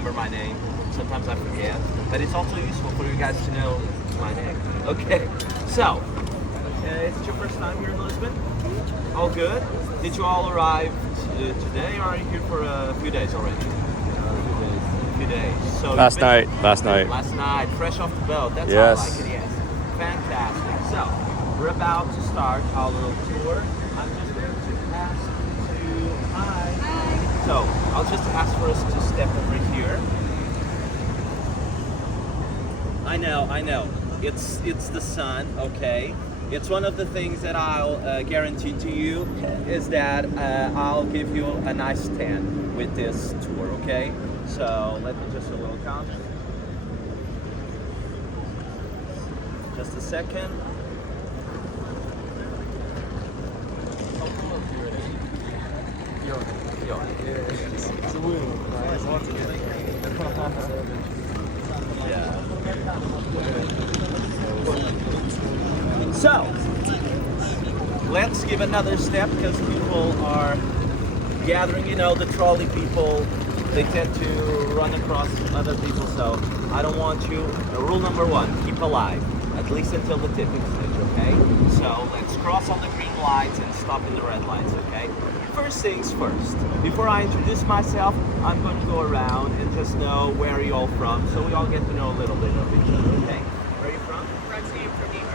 remember my name. Sometimes I forget, but it's also useful for you guys to know my name. Okay, so is it your first time here in Lisbon? All good. Did you all arrive today, or are you here for a few days already? A few days. So Last night. Last night, fresh off the boat. That's Yes. how I like it. Yes. Fantastic. So we're about to start our little tour. I'm just going to ask you to hi. So I'll just ask for us to step over here. I know. It's the sun, okay? It's one of the things that I'll guarantee to you is that I'll give you a nice tan with this tour, okay? So let me just a little count. Just a second. Yeah. So, let's give another step because people are gathering. You know, the trolley people, they tend to run across other people, so I don't want you. Rule number one, keep alive, at least until the tipping stage, okay? So, let's cross all the green lights and stop in the red lights, okay? First things first, before I introduce myself, I'm going to go around and just know where you're all from, so we all get to know a little bit of each other, okay? Where are you from? Roxanne from New York.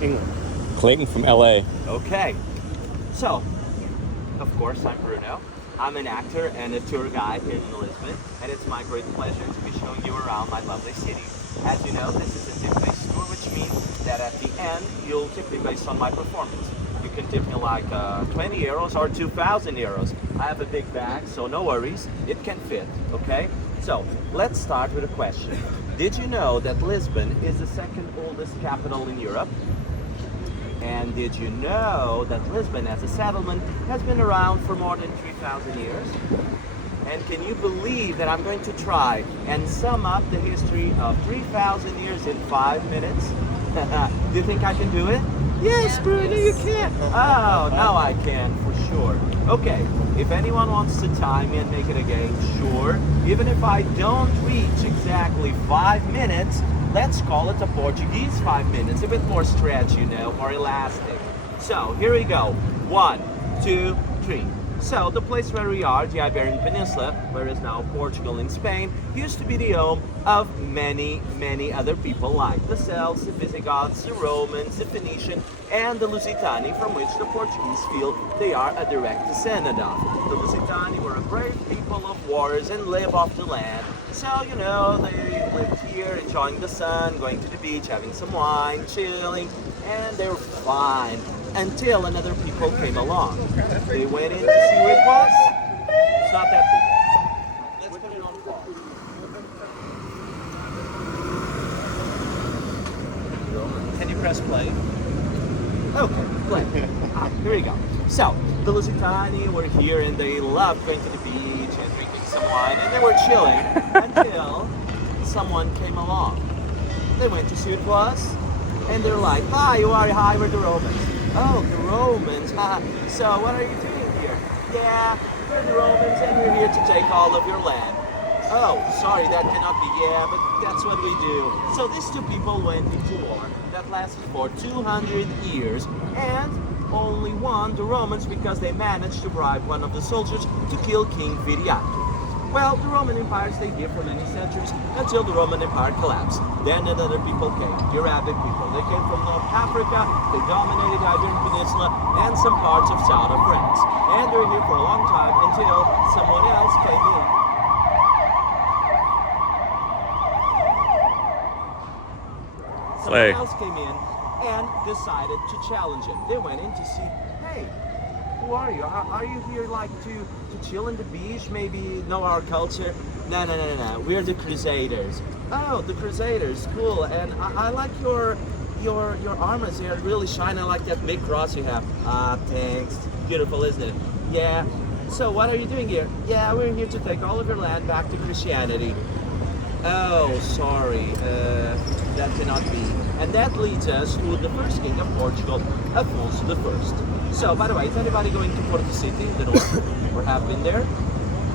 England. Clayton from LA. Okay, so, of course, I'm Bruno. I'm an actor and a tour guide here in Lisbon, and it's my great pleasure to be showing you around my lovely city. As you know, this is a tip-based tour, which means that at the end, you'll tip me based on my performance. You can tip me like 20 euros or 2,000 euros. I have a big bag, so no worries, it can fit, okay? So, let's start with a question. Did you know that Lisbon is the second oldest capital in Europe? And did you know that Lisbon as a settlement has been around for more than 3,000 years? And can you believe that I'm going to try and sum up the history of 3,000 years in 5 minutes? Do you think I can do it? Yes, Bruno, you can. Oh, now I can, for sure. Okay, if anyone wants to time me and make it a game, sure. Even if I don't reach exactly 5 minutes, let's call it a Portuguese 5 minutes, a bit more stretch, you know, more elastic. So, here we go. 1, 2, 3. So, the place where we are, the Iberian Peninsula, where is now Portugal and Spain, used to be the home of many, many other people like the Celts, the Visigoths, the Romans, the Phoenician, and the Lusitani, from which the Portuguese feel they are a direct descendant of. The Lusitani were a brave people of wars and live off the land. So, you know, they lived here enjoying the sun, going to the beach, having some wine, chilling, and they were fine until another people came along. They went in to see who it was. It's not that big. Let's put it on pause. Can you press play? Okay, play. Here we go. So, the Lusitani were here and they loved going to the beach and drinking some wine, and they were chilling until someone came along. They went to see who it was, and they're like, hi, we're the Romans. Oh, the Romans, so what are you doing here? Yeah, we're the Romans and we're here to take all of your land. Oh, sorry, that cannot be, yeah, but that's what we do. So these two people went into war that lasted for 200 years, and only won the Romans because they managed to bribe one of the soldiers to kill King Viriato. Well, the Roman Empire stayed here for many centuries until the Roman Empire collapsed. Then another people came, the Arabic people. They came from North Africa, they dominated the Iberian Peninsula and some parts of south of France. And they were here for a long time until someone else came in. Someone else came in and decided to challenge him. They went in to see, hey, who are you? Are you here like to chill on the beach? Maybe know our culture? No. We're the Crusaders. Oh, the Crusaders, cool. And I like your armors. They're really shiny. I like that big cross you have. Thanks. Beautiful, isn't it? Yeah. So what are you doing here? Yeah, we're here to take all of your land back to Christianity. Oh, sorry. That cannot be. And that leads us to the first king of Portugal, Afonso I. So, by the way, is anybody going to Porto City in the north? Or have been there?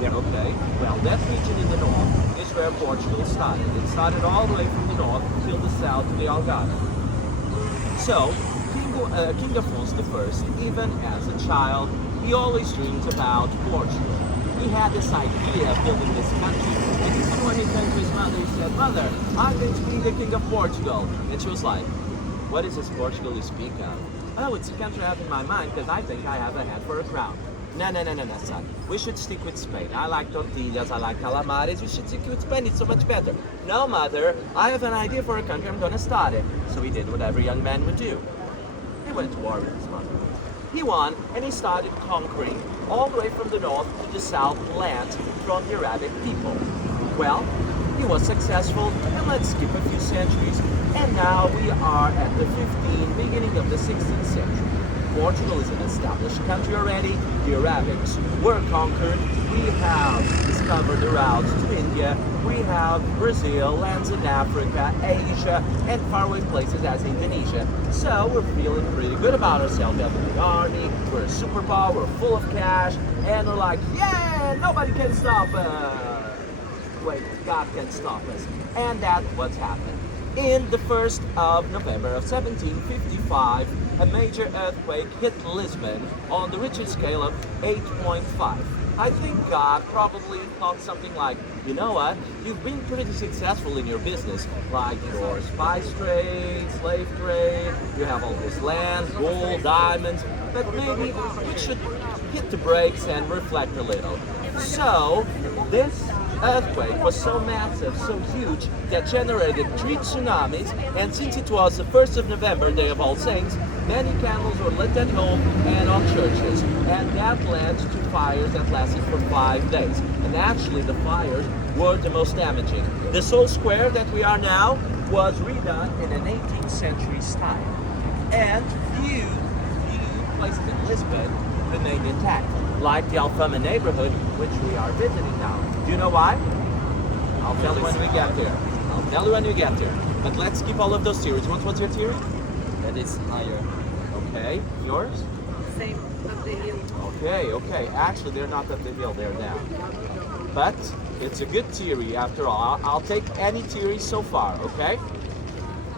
Yeah. Okay. Well, that region in the north is where Portugal started. It started all the way from the north till the south to the Algarve. So, King Afonso I, even as a child, he always dreamed about Portugal. He had this idea of building this country, and even when he turned to his mother, he said, "Mother, I'm going to be the King of Portugal." And she was like, "What is this Portugal you speak of?" "Oh, it's a country I have in my mind because I think I have a head for a crown." No, son. We should stick with Spain. I like tortillas, I like calamares. We should stick with Spain. It's so much better. No, mother, I have an idea for a country. I'm going to start it. So he did what every young man would do. He went to war with his mother. He won, and he started conquering all the way from the north to the south lands from the Arabic people. Well, he was successful, and let's skip a few centuries, and now we are at the 15th, beginning of the 16th century. Portugal is an established country already. The Arabics were conquered. We have discovered the routes to India. We have Brazil, lands in Africa, Asia, and faraway places as Indonesia. So we're feeling pretty good about ourselves. We have a big army, we're a superpower, we're full of cash, and we're like, yeah, nobody can stop us. Wait, God can stop us. And that's what's happened. In the 1st of November of 1755, a major earthquake hit Lisbon on the Richter scale of 8.5. I think God probably thought something like, you know what, you've been pretty successful in your business, like your spice trade, slave trade, you have all this land, gold, diamonds, but maybe you should hit the brakes and reflect a little. So, this earthquake was so massive, so huge, that generated 3 tsunamis, and since it was the 1st of November, Day of All Saints, many candles were lit at home and on churches, and that led to fires that lasted for 5 days. And actually, the fires were the most damaging. The Soul Square that we are now was redone in an 18th century style, and few places in Lisbon remained intact, like the Alfama neighborhood, which we are visiting now. Do you know why? I'll tell you when we get there. But let's skip all of those theories. What's your theory? That is higher. Okay. Yours? Same up the hill. Okay. Actually, they're not up the hill. They're down. But it's a good theory after all. I'll take any theory so far, okay?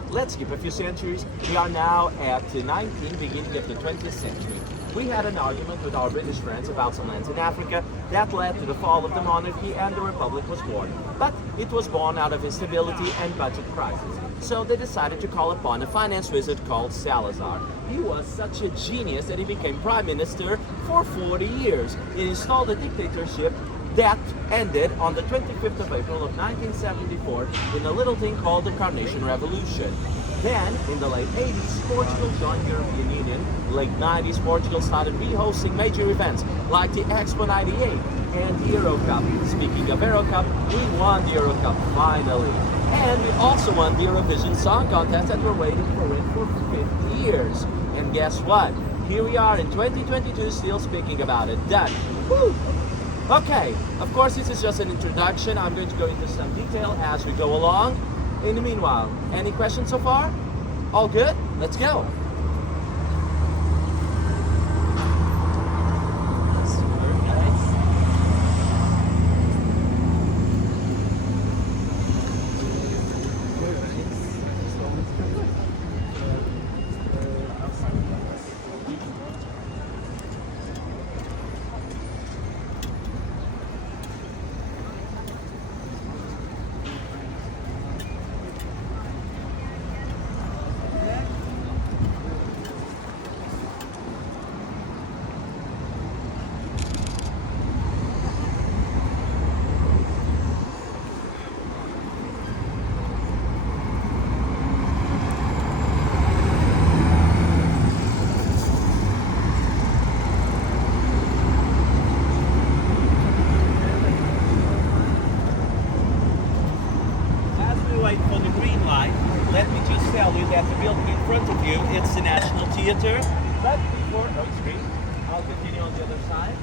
Let's skip a few centuries. We are now at the 19th, beginning of the 20th century. We had an argument with our British friends about some lands in Africa that led to the fall of the monarchy, and the republic was born. But it was born out of instability and budget crisis. So they decided to call upon a finance wizard called Salazar. He was such a genius that he became prime minister for 40 years. He installed a dictatorship that ended on the 25th of April of 1974 in a little thing called the Carnation Revolution. Then, in the late 80s, Portugal joined the European Union. Late 90s, Portugal started re-hosting major events like the Expo 98 and the Euro Cup. Speaking of Euro Cup, we won the Euro Cup finally. And we also won the Eurovision Song Contest that we're waiting for it for 50 years. And guess what? Here we are in 2022 still speaking about it. Done. Woo! Okay, of course this is just an introduction. I'm going to go into some detail as we go along. In the meanwhile, any questions so far? All good? Let's go. For the green light, let me just tell you that the building in front of you, it's the National Theatre. But before, no, it's green. I'll continue on the other side.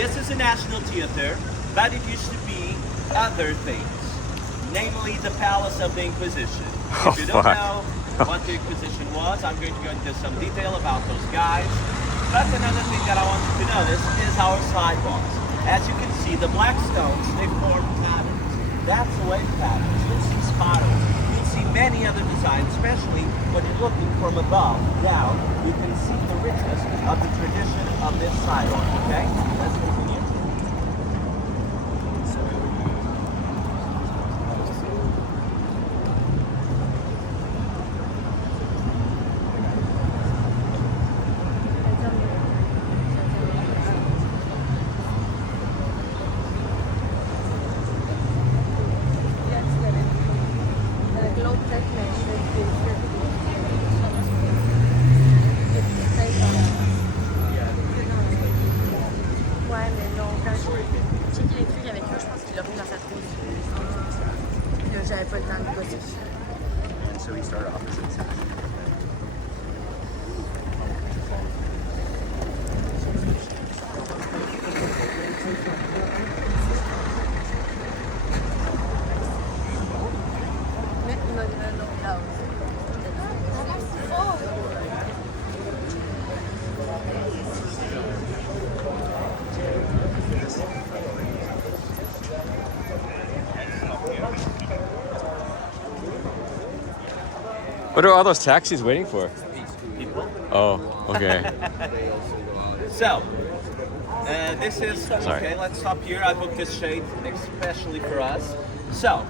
This is a national theater, but it used to be other things, namely the Palace of the Inquisition. Oh, If you don't fuck. know what the Inquisition was, I'm going to go into some detail about those guys. But another thing that I want you to notice is our sidewalks. As you can see, the black stones, they form patterns. That's the wave patterns. You'll see spirals. You'll see many other designs, especially when you're looking from above down. You can see the richness of the tradition of this sidewalk. Okay? Let's continue. Ouais, mais non, quand j'ai checké les trucs avec eux, je pense qu'il l'a pris dans sa trousse. Là, j'avais pas le temps de bosser. And so he started off as a Mais non, là aussi. What are all those taxis waiting for? People. Oh, okay. So, this is, Sorry. okay, let's stop here. I booked this shade especially for us. So,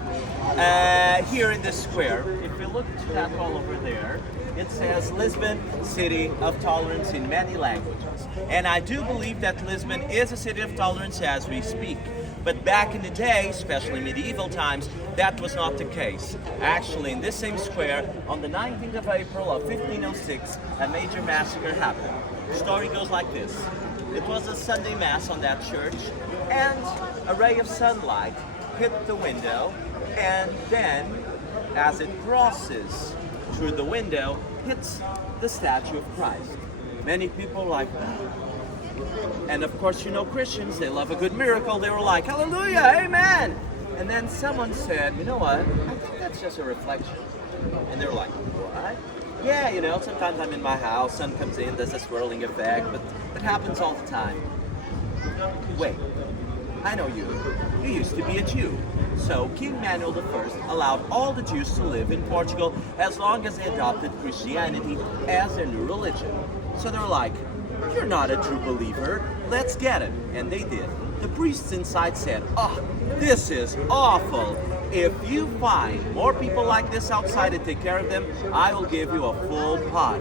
here in this square, if you look to that wall over there, it says Lisbon, City of Tolerance in many languages. And I do believe that Lisbon is a city of tolerance as we speak. But back in the day, especially medieval times, that was not the case. Actually, in this same square, on the 19th of April of 1506, a major massacre happened. The story goes like this. It was a Sunday Mass on that church, and a ray of sunlight hit the window, and then, as it crosses through the window, hits the statue of Christ. Many people like, and of course, you know, Christians, they love a good miracle. They were like, hallelujah, amen. And then someone said, you know what? I think that's just a reflection. And they're like, what? Yeah, you know, sometimes I'm in my house, sun comes in, there's a swirling effect, but it happens all the time. Wait, I know you. You used to be a Jew. So King Manuel I allowed all the Jews to live in Portugal as long as they adopted Christianity as their new religion. So they're like, you're not a true believer, let's get him. And they did. The priests inside said, oh, this is awful. If you find more people like this outside and take care of them, I will give you a full pot.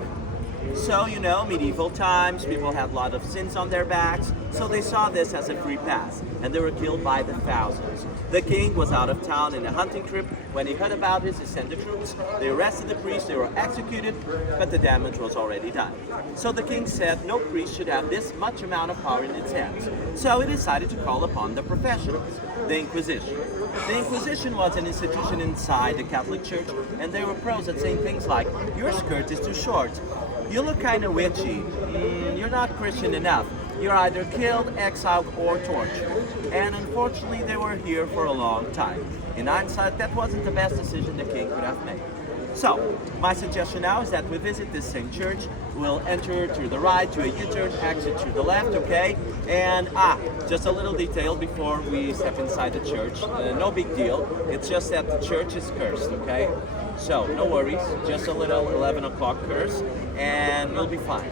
So, you know, medieval times, people had a lot of sins on their backs, so they saw this as a free pass, and they were killed by the thousands. The king was out of town in a hunting trip. When he heard about this, he sent the troops. They arrested the priests, they were executed, but the damage was already done. So the king said no priest should have this much amount of power in its hands. So he decided to call upon the professionals, the Inquisition. The Inquisition was an institution inside the Catholic Church, and they were pros at saying things like, your skirt is too short, you look kind of witchy, you're not Christian enough, you're either killed, exiled, or tortured. And unfortunately, they were here for a long time. In hindsight, that wasn't the best decision the king could have made. So, my suggestion now is that we visit this same church. We'll enter to the right, to a U-turn, exit to the left, okay? And, just a little detail before we step inside the church. No big deal. It's just that the church is cursed, okay? So, no worries. Just a little 11 o'clock curse, and we'll be fine.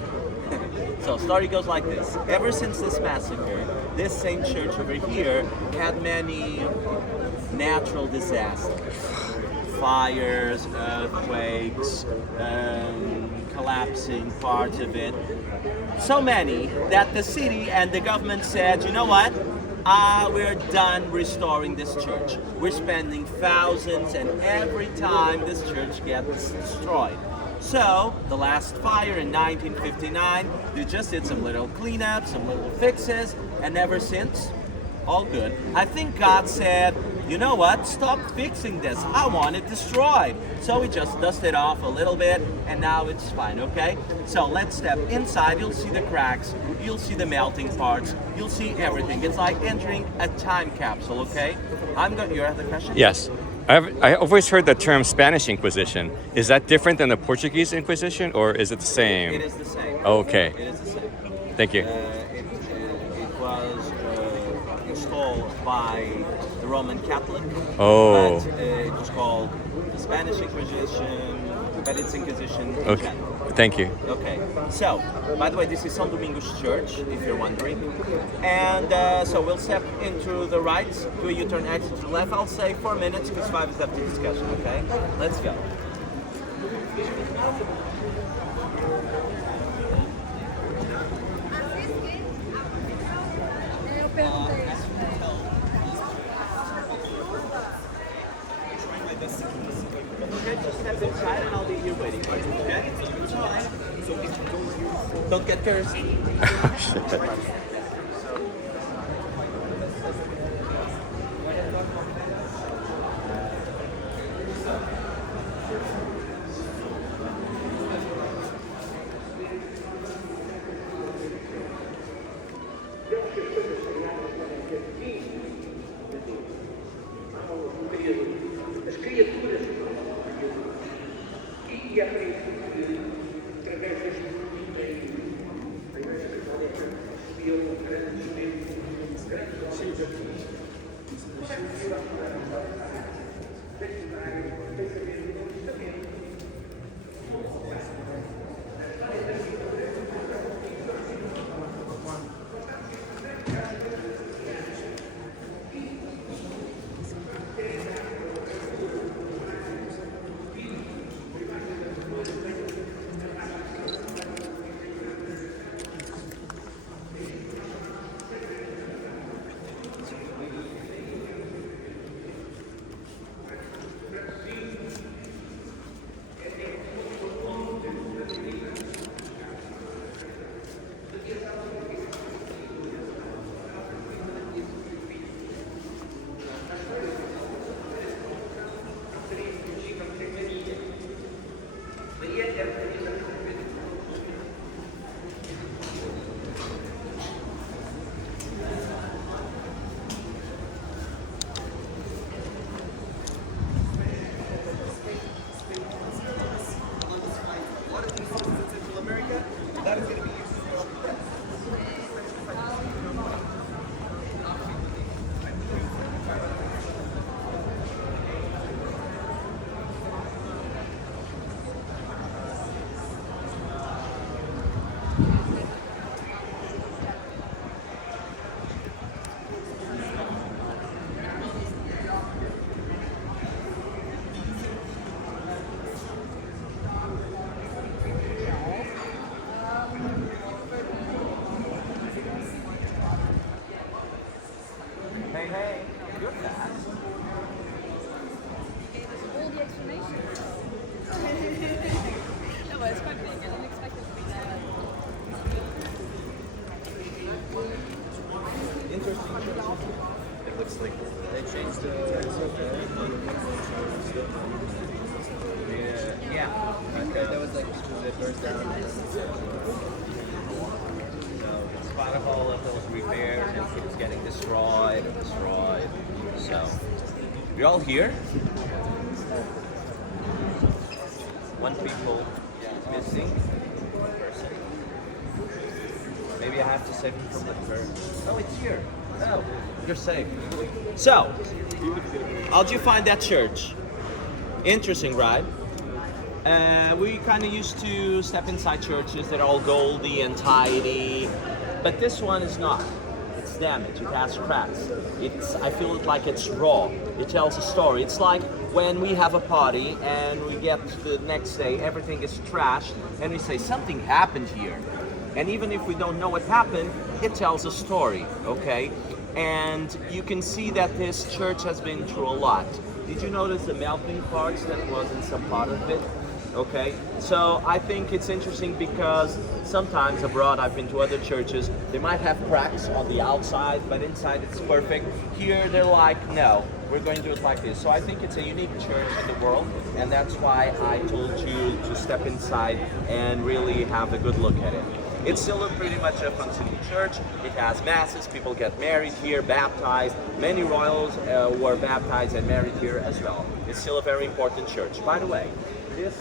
So, story goes like this. Ever since this massacre, this same church over here had many natural disasters. Fires, earthquakes, collapsing parts of it. So many that the city and the government said, you know what? We're done restoring this church. We're spending thousands, and every time this church gets destroyed. So, the last fire in 1959, they just did some little cleanup, some little fixes, and ever since, all good. I think God said, you know what? Stop fixing this. I want it destroyed. So we just dust it off a little bit and now it's fine, okay? So let's step inside. You'll see the cracks. You'll see the melting parts. You'll see everything. It's like entering a time capsule, okay? You have the question? Yes. I always heard the term Spanish Inquisition. Is that different than the Portuguese Inquisition, or is it the same? It is the same. Okay. It is the same. Thank you. It was installed by the Roman Catholic. Oh. But it was called the Spanish Inquisition, but it's Inquisition in Okay. general. Thank you. Okay, so, by the way, this is São Domingos Church, if you're wondering. And so we'll step into the right, do a U-turn, exit to the left. I'll say 4 minutes, because 5 is up to discussion, okay? Let's go. Okay, just step inside and I'll be here waiting for you, okay? Don't get cursed. Hey, you're fast. All the explanation. No, it's quite big. I didn't expect it to be that. Interesting. It looks like They changed the yeah. Okay, that was like the first down. So it's part of all of those repairs and things getting destroyed. So we're all here. One people missing. Person. Maybe I have to save it from the bird. Oh, it's here. Oh, you're safe. So, how'd you find that church? Interesting, right? We kind of used to step inside churches that are all goldy and tidy, but this one is not. It's damaged. It has cracks. I feel like it's raw. It tells a story. It's like when we have a party and we get to the next day, everything is trashed, and we say something happened here. And even if we don't know what happened, it tells a story, okay? And you can see that this church has been through a lot. Did you notice the melting parts that was in some part of it? Okay, so I think it's interesting because sometimes abroad, I've been to other churches, they might have cracks on the outside, but inside it's perfect. Here they're like, no, we're going to do it like this. So I think it's a unique church in the world, and that's why I told you to step inside and really have a good look at it. It's still pretty much a functioning church. It has masses, people get married here, baptized. Many royals were baptized and married here as well. It's still a very important church. By the way, this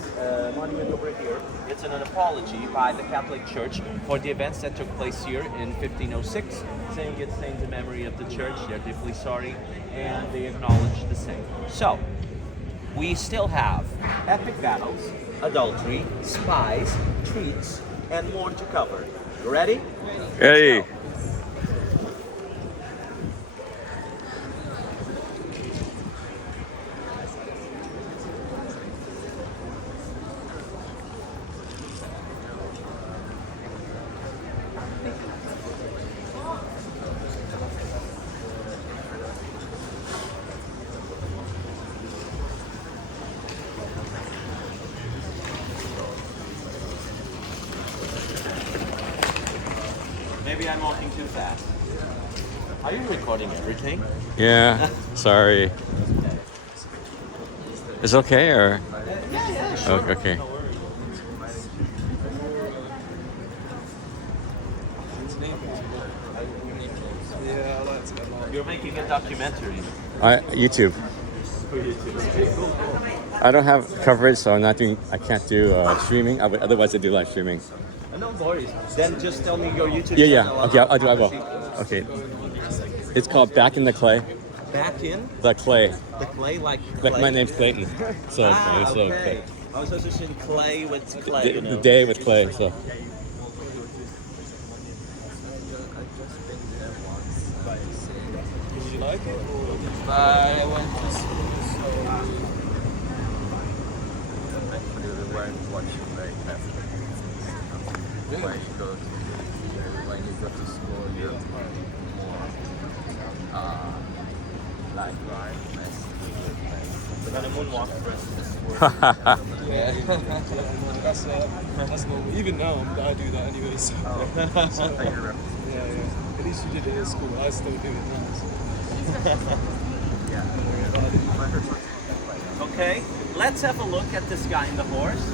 monument over here, it's an apology by the Catholic Church for the events that took place here in 1506, saying it stains the memory of the church. They're deeply sorry, and they acknowledge the same. So, we still have epic battles, adultery, spies, treats, and more to cover. You ready? Hey. Maybe I'm walking too fast. Are you recording everything? Yeah. Sorry. Is it okay or? Yeah, sure. Oh, okay. Yeah, I like to get more. You're making a documentary YouTube. for YouTube. I don't have coverage, so I can't do streaming. Otherwise, I do live streaming. No worries. Then just tell me your YouTube Yeah. channel. Okay, I will. Okay. It's called Back in the Clay. Back in The Clay. the clay, like Like clay. my name's Clayton. So, Okay. I was associating clay with clay. You know? the day with Clay. So. Did you like it? I went to school, so Thankfully, we weren't watching very carefully. When you go to school, you're more like We're gonna moonwalk first. yeah, that's normal. Even now, I do that anyway. So, yeah. At least you did it at school. I still do it now. So. Okay, let's have a look at this guy in the horse.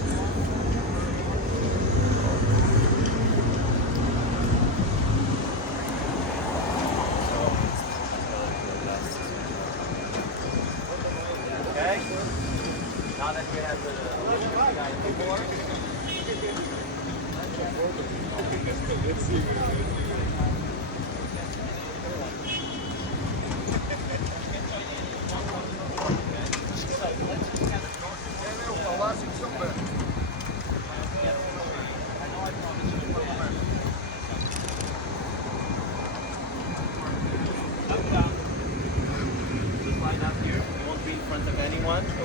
Okay, now that we have the guy in the horse.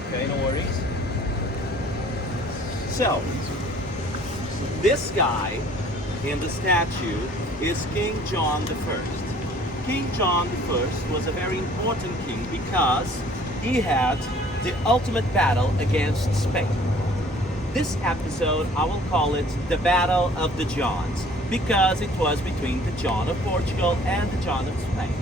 Okay, no worries. So, this guy in the statue is King John I. King John I was a very important king because he had the ultimate battle against Spain. This episode, I will call it the Battle of the Johns because it was between the John of Portugal and the John of Spain.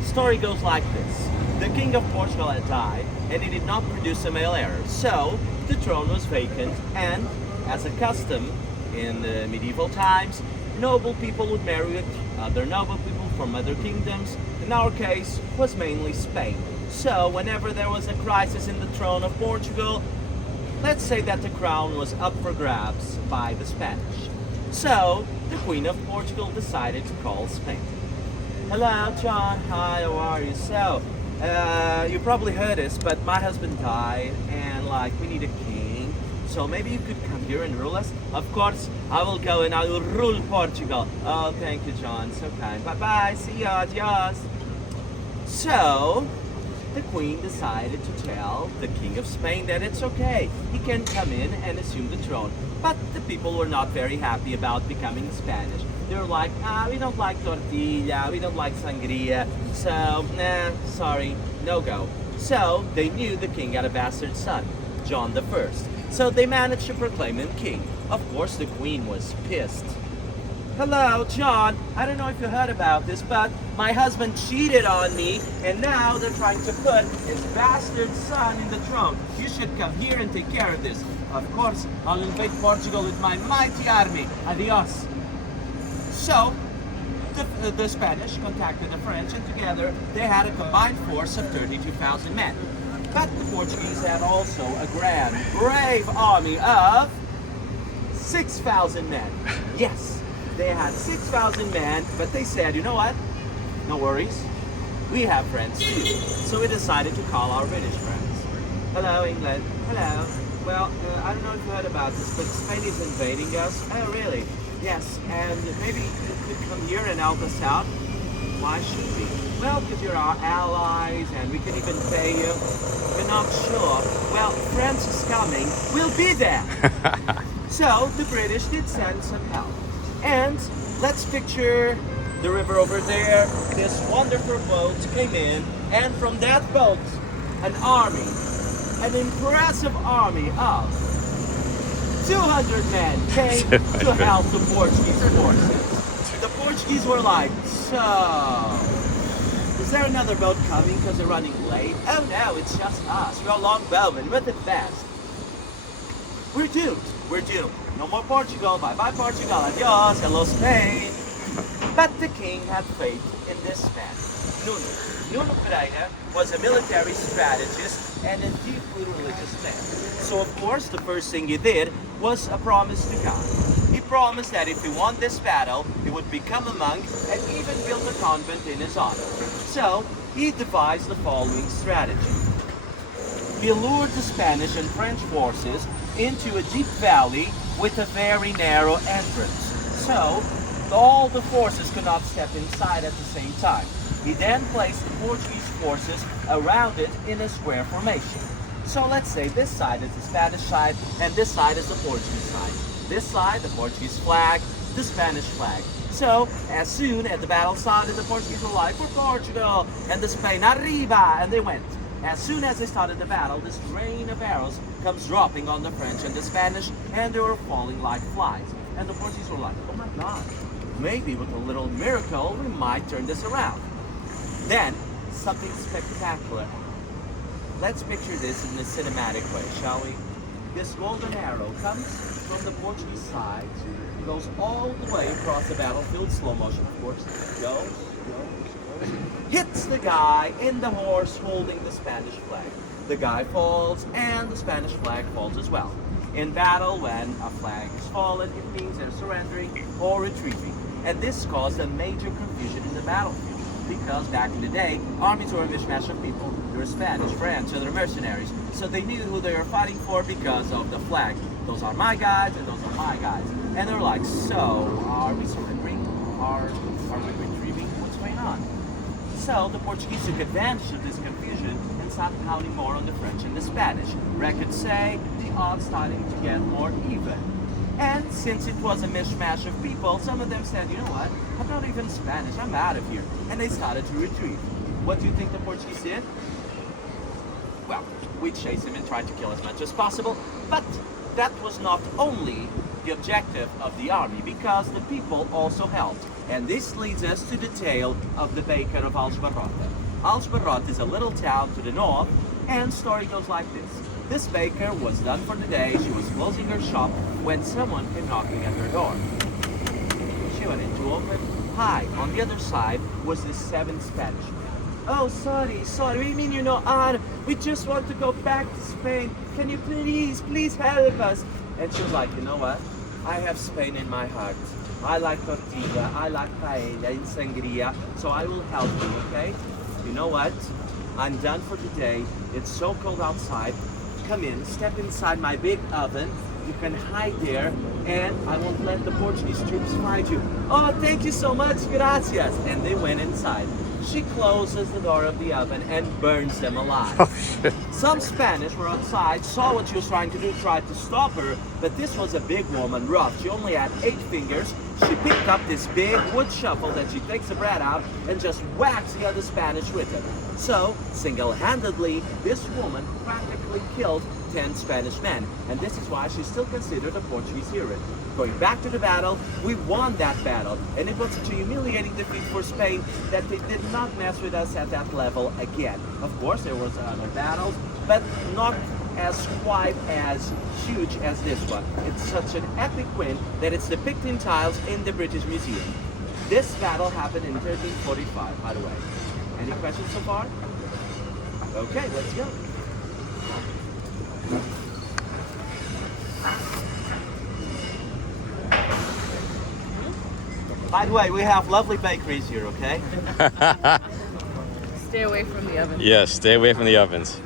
The story goes like this. The King of Portugal had died and he did not produce a male heir, so the throne was vacant, and as a custom in the medieval times, noble people would marry other noble people from other kingdoms. In our case, was mainly Spain. So whenever there was a crisis in the throne of Portugal, let's say that the crown was up for grabs by the Spanish. So the Queen of Portugal decided to call Spain. Hello, John. Hi, how are you? So, you probably heard this, but my husband died, and we need a king. So maybe you could come here and rule us. Of course, I will go and I will rule Portugal. Oh, thank you, John. So kind. Bye bye. See ya. Adios. So, the Queen decided to tell the King of Spain that it's okay. He can come in and assume the throne. But the people were not very happy about becoming Spanish. They were like, we don't like tortilla, we don't like sangria, so, nah, sorry, no go. So, they knew the king had a bastard son, John I. So they managed to proclaim him king. Of course, the queen was pissed. Hello, John. I don't know if you heard about this, but my husband cheated on me, and now they're trying to put his bastard son in the trunk. You should come here and take care of this. Of course, I'll invade Portugal with my mighty army. Adios. So, the Spanish contacted the French, and together they had a combined force of 32,000 men. But the Portuguese had also a grand, brave army of 6,000 men. Yes, they had 6,000 men, but they said, you know what? No worries. We have friends too. So we decided to call our British friends. Hello, England. Hello. Well, I don't know if you heard about this, but Spain is invading us. Oh, really? Yes, and maybe you could come here and help us out. Why should we? Well, because you're our allies and we can even pay you. We're not sure. Well, France is coming. We'll be there. So the British did send some help. And let's picture the river over there. This wonderful boat came in, and from that boat, an army, an impressive army of 200 men came to help the Portuguese forces. The Portuguese were like, so, is there another boat coming because they're running late? Oh no, it's just us. We're longbowmen, we're the best. We're doomed. We're doomed. No more Portugal. Bye-bye Portugal. Adios. Hello Spain. But the king had faith in this man, Nuno Pereira was a military strategist and a deeply religious man. So of course the first thing he did was a promise to God. He promised that if he won this battle, he would become a monk and even build a convent in his honor. So he devised the following strategy. He lured the Spanish and French forces into a deep valley with a very narrow entrance. So all the forces could not step inside at the same time. He then placed the Portuguese forces around it in a square formation. So let's say this side is the Spanish side and this side is the Portuguese side. This side, the Portuguese flag, the Spanish flag. So as soon as the battle started, the Portuguese were like, for Portugal, and the Spain, arriba, and they went. As soon as they started the battle, this rain of arrows comes dropping on the French and the Spanish, and they were falling like flies. And the Portuguese were like, oh my God, maybe with a little miracle, we might turn this around. Then, something spectacular. Let's picture this in a cinematic way, shall we? This golden arrow comes from the Portuguese side, goes all the way across the battlefield, slow motion of course, goes, hits the guy in the horse holding the Spanish flag. The guy falls and the Spanish flag falls as well. In battle, when a flag is fallen, it means they're surrendering or retreating. And this caused a major confusion in the battlefield. Because back in the day, armies were a mishmash of people. They were Spanish, French, other mercenaries. So they knew who they were fighting for because of the flag. Those are my guys and those are my guys. And they're like, so, are we surrendering? Are we retrieving? What's going on? So the Portuguese took advantage of this confusion and started pounding more on the French and the Spanish. Records say the odds starting to get more even. And since it was a mishmash of people, some of them said, you know what, I'm not even Spanish, I'm out of here. And they started to retreat. What do you think the Portuguese did? Well, we chased him and tried to kill as much as possible, but that was not only the objective of the army, because the people also helped. And this leads us to the tale of the baker of Aljubarrota. Aljubarrota is a little town to the north, and story goes like this. This baker was done for the day. She was closing her shop when someone came knocking at her door. She went in to open. Hi, on the other side was this 7 Spanish men. Oh, sorry, we mean you know, we just want to go back to Spain. Can you please help us? And she was like, you know what? I have Spain in my heart. I like tortilla, I like paella and sangria, so I will help you, okay? You know what? I'm done for today. It's so cold outside. Come in, step inside my big oven. You can hide there, and I won't let the Portuguese troops find you. Oh, thank you so much, gracias. And they went inside. She closes the door of the oven and burns them alive. Oh, Some Spanish were outside, saw what she was trying to do, tried to stop her, but this was a big woman, rough. She only had 8 fingers. She picked up this big wood shovel that she takes the bread out and just whacks the other Spanish with it. So, single-handedly, this woman practically killed 10 Spanish men, and this is why she's still considered a Portuguese hero. Going back to the battle, we won that battle, and it was such a humiliating defeat for Spain that they did not mess with us at that level again. Of course, there was other battles, but not as quite as huge as this one. It's such an epic win that it's depicted in tiles in the British Museum. This battle happened in 1345, by the way. Any questions so far? Okay, let's go. By the way, we have lovely bakeries here, okay? Stay away from the oven. Yes, stay away from the ovens.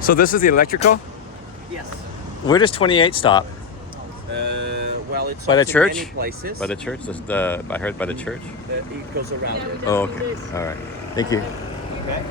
So this is the electrical? Yes. Where does 28 stop? Well, it's By the also church? many places. By the church? I heard by the church. It goes around it. Oh, okay. All right. Thank you. Okay.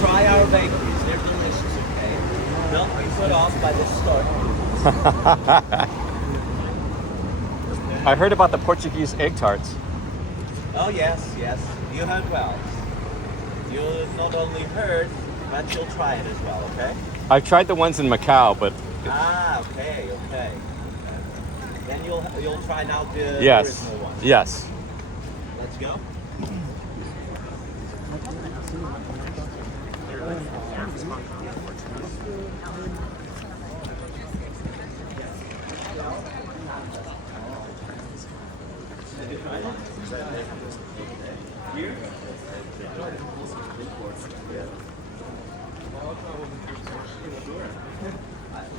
Try our bakeries, they're delicious, okay? Don't be put off by the store. I heard about the Portuguese egg tarts. Oh yes, yes, you heard well. You not only heard, but you'll try it as well, okay? I've tried the ones in Macau, but Ah, okay, okay. Then you'll try now the yes, original one. yes. Let's go. Here?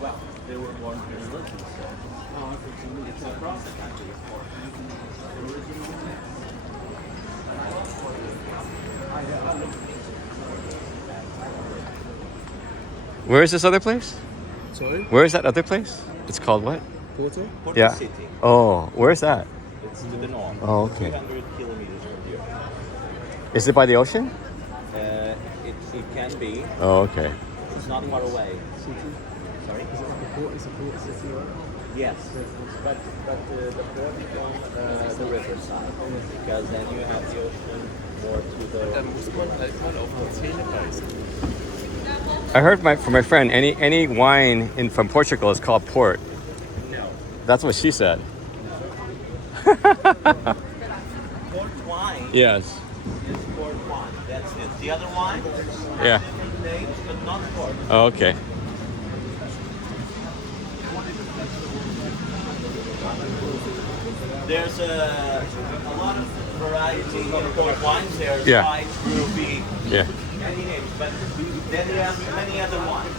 Well, they were born here in Lisbon, so it's across the country, of course. Where is this other place? Sorry? Where is that other place? It's called what? Porto? Porto Yeah. City. Oh, where's that? It's to the north. Oh, okay. 300 kilometers from here. Is it by the ocean? It can be. Oh, okay. It's not far away. Sorry? Is it like a port? Is a port city, right? Yes, but the port is on the riverside because then you have the ocean more to the. Muss man halt mal auf die Zähne beißen. I heard from my friend any wine from Portugal is called port. No. That's what she said. Port wine Yes. is port wine. That's it. The other wine has Yeah. different names, but not port. Oh, okay. There's a lot of variety in port wines. There's Yeah. white, ruby, Yeah. many names, but then you have many other wines.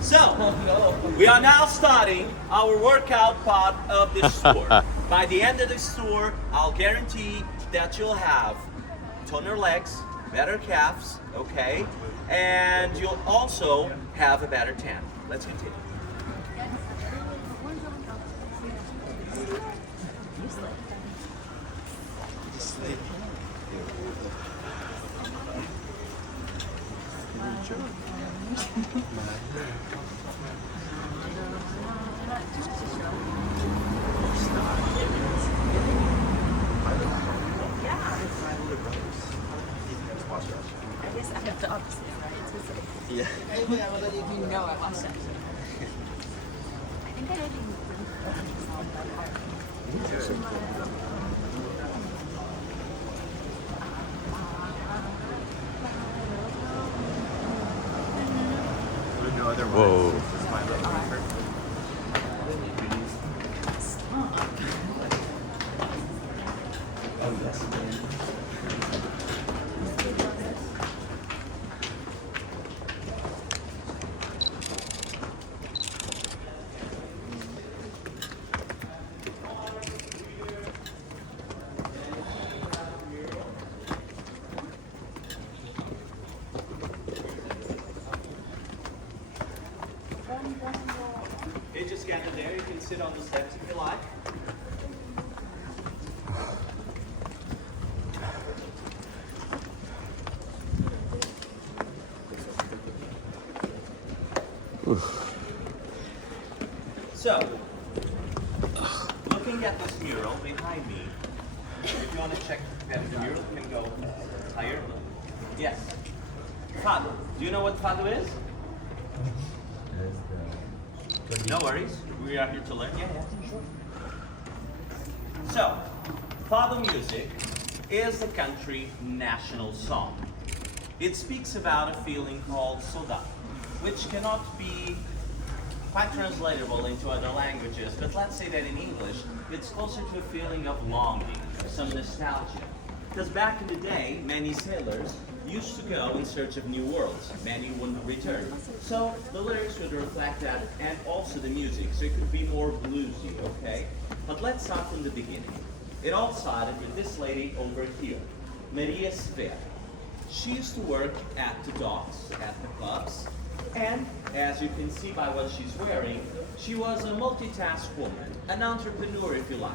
So, we are now starting our workout part of this tour. By the end of this tour, I'll guarantee that you'll have toner legs, better calves, okay? And you'll also have a better tan. Let's continue. I guess I have the opposite, right? It's like, Yeah. you know I watched that. I think I didn't With no other Whoa. words. It's my little record. Oh, yes. Okay, just gather there. You can sit on the steps if you like. So, looking at this mural behind me, if you want to check that the mural can go higher. Yes. Fado. Do you know what Fado is? No worries. We are here to learn. Yeah, sure. So, Fado music is the country national song. It speaks about a feeling called saudade, which cannot be quite translatable into other languages, but let's say that in English, it's closer to a feeling of longing, some nostalgia. Because back in the day, many sailors used to go in search of new worlds. Many wouldn't return. So the lyrics would reflect that, and also the music, so it could be more bluesy, okay? But let's start from the beginning. It all started with this lady over here, Maria Severa. She used to work at the docks, at the clubs, and as you can see by what she's wearing, she was a multitask woman, an entrepreneur if you like.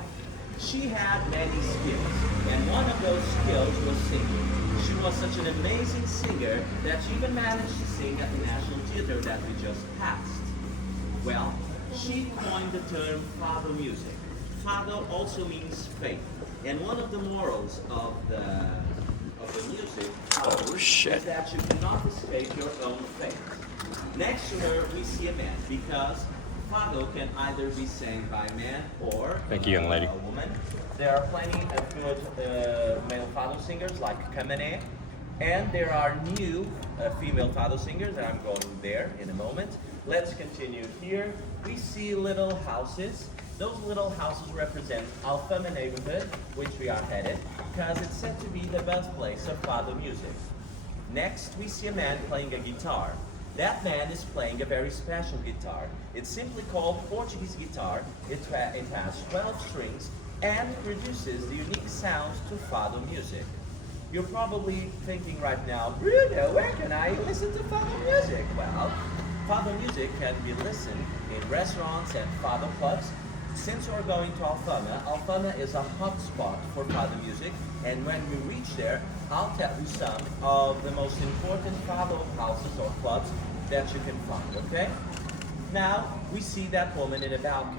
She had many skills, and one of those skills was singing. She was such an amazing singer that she even managed to sing at the National Theatre that we just passed. Well, she coined the term Fado music. Fado also means faith, and one of the morals of the music is that you cannot escape your own fate. Next to her, we see a man, because Fado can either be sang by a man or Thank you, young lady. a woman. There are plenty of good male Fado singers like Kamene, and there are new female Fado singers, and I'm going there in a moment. Let's continue here. We see little houses. Those little houses represent Alfama neighborhood, which we are headed, because it's said to be the birthplace of Fado music. Next, we see a man playing a guitar. That man is playing a very special guitar. It's simply called Portuguese guitar. It has 12 strings and produces the unique sound to Fado music. You're probably thinking right now, Bruno, where can I listen to Fado music? Well, Fado music can be listened in restaurants and Fado clubs. Since we're going to Alfama is a hot spot for Fado music, and when we reach there, I'll tell you some of the most important Fado houses or clubs that you can find, okay? Now, we see that woman in a balcony.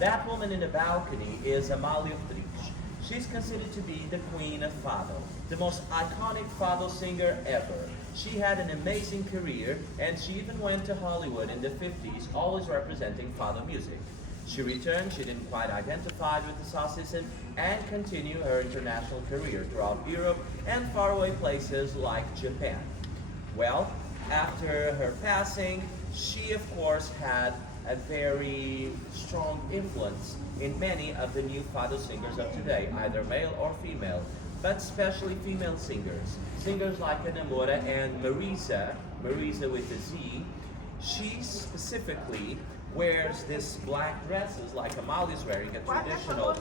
That woman in the balcony is Amália Rodrigues. She's considered to be the queen of Fado, the most iconic Fado singer ever. She had an amazing career, and she even went to Hollywood in the 50s, always representing Fado music. She returned, she didn't quite identify with the Soul system, and continued her international career throughout Europe and faraway places like Japan. Well, after her passing, she of course had a very strong influence in many of the new Fado singers of today, either male or female, but especially female singers. Singers like Anamora and Marisa with a Z. She specifically wears this black dresses like Amália's wearing, a traditional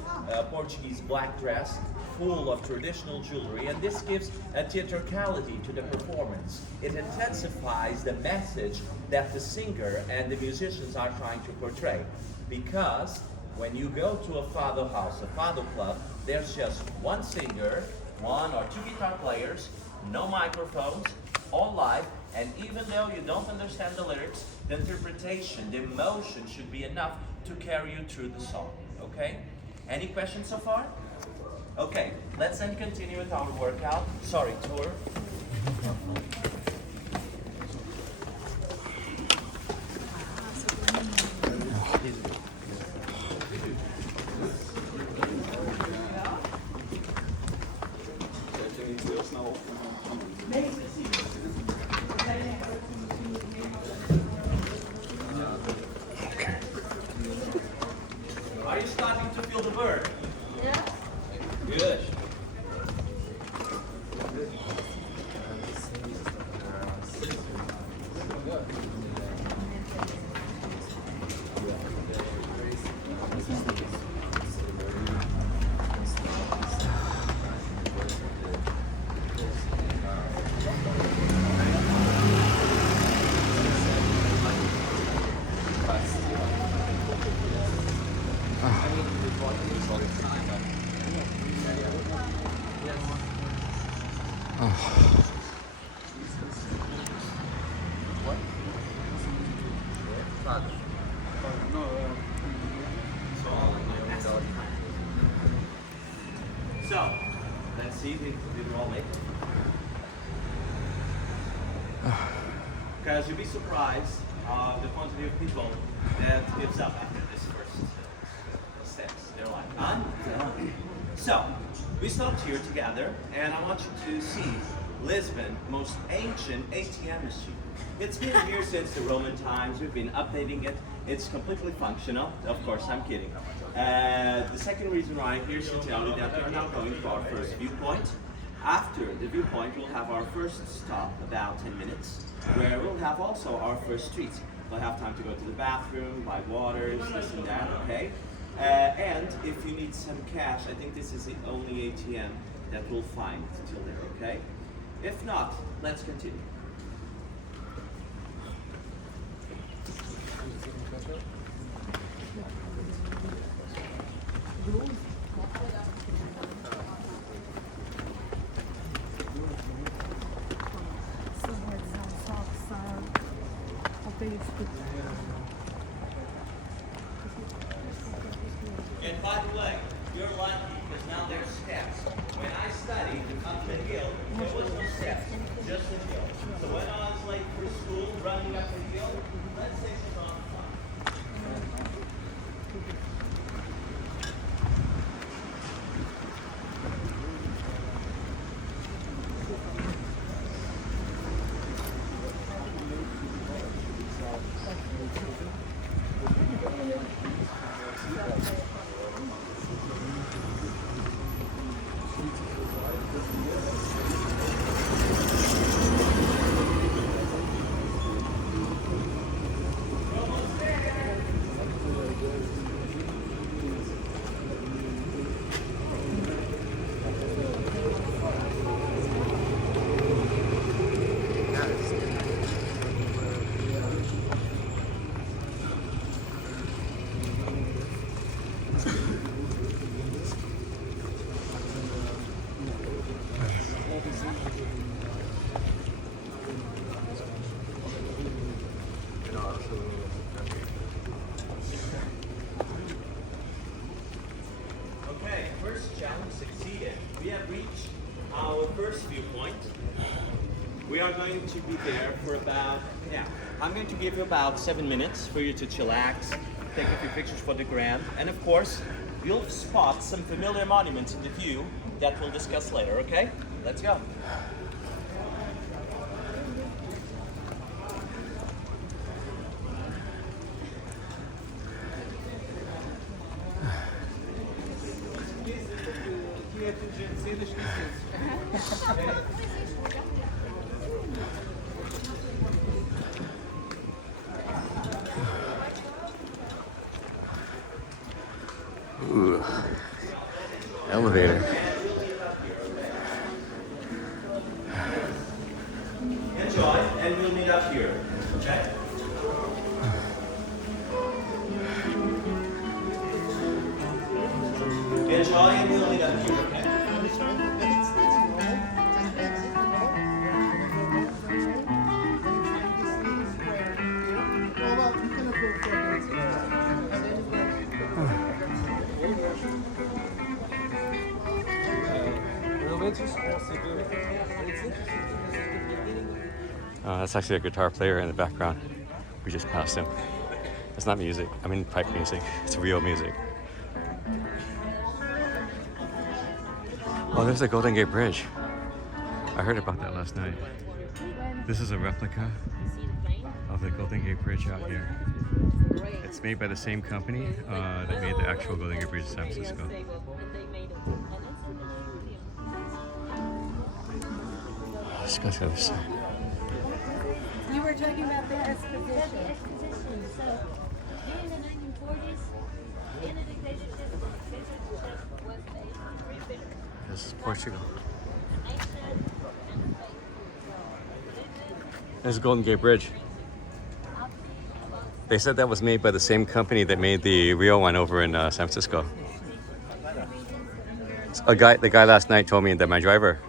Portuguese black dress full of traditional jewelry, and this gives a theatricality to the performance. It intensifies the message that the singer and the musicians are trying to portray. Because when you go to a Fado house, a Fado club, there's just one singer, one or two guitar players, no microphones, all live, And even though you don't understand the lyrics, the interpretation, the emotion should be enough to carry you through the song, okay? Any questions so far? Okay, let's then continue with our workout. Sorry, tour. Are you starting to feel the bird? Yeah. Good. So, let's see if we all make it. Because you'll be surprised the quantity of people that gives up after this first steps. They're like, done? So, we stopped here together, and I want you to see Lisbon, most ancient ATM machine. It's been here since the Roman times. We've been updating it. It's completely functional. Of course, I'm kidding. The second reason why I'm here is to tell you that we are now going to our first viewpoint. After the viewpoint, we'll have our first stop, about 10 minutes, where we'll have also our first street. We'll have time to go to the bathroom, buy waters, this and that, okay? And if you need some cash, I think this is the only ATM that we'll find till there, okay? If not, let's continue. And by the way, you're lucky because now there's steps. When I studied up the hill, there was no steps, just a hill. So when I was late for school, running up the hill, let's say it's on fun. Okay, first challenge succeeded. We have reached our first viewpoint. We are going to be there for about, I'm going to give you about 7 minutes for you to chillax, take a few pictures for the gram, and of course, you'll spot some familiar monuments in the view that we'll discuss later, okay? Let's go. Ooh. Elevator. Enjoy, and we'll meet up here, okay? Enjoy, and we'll meet up here, okay? That's actually a guitar player in the background. We just passed him. It's not music. I mean pipe music. It's real music. Oh, there's the Golden Gate Bridge. I heard about that last night. This is a replica of the Golden Gate Bridge out here. It's made by the same company that made the actual Golden Gate Bridge in San Francisco. Let's go to the other side. You were talking about the exposition. So, during the 1940s, in a dictatorship was a free This is Portugal. There's Golden Gate Bridge. They said that was made by the same company that made the real one over in San Francisco. The guy last night told me that my driver.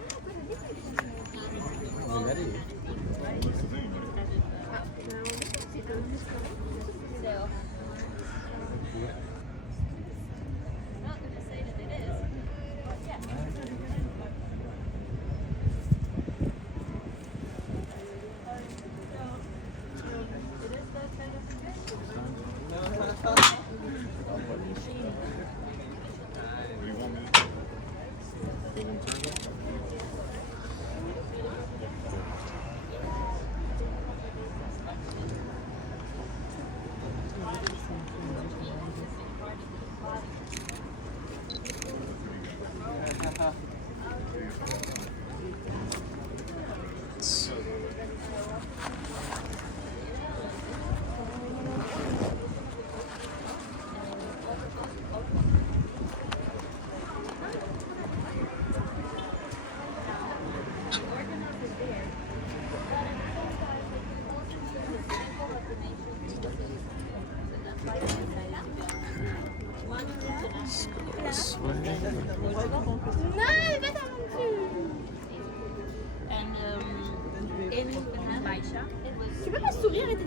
Tu peux pas sourire et t'es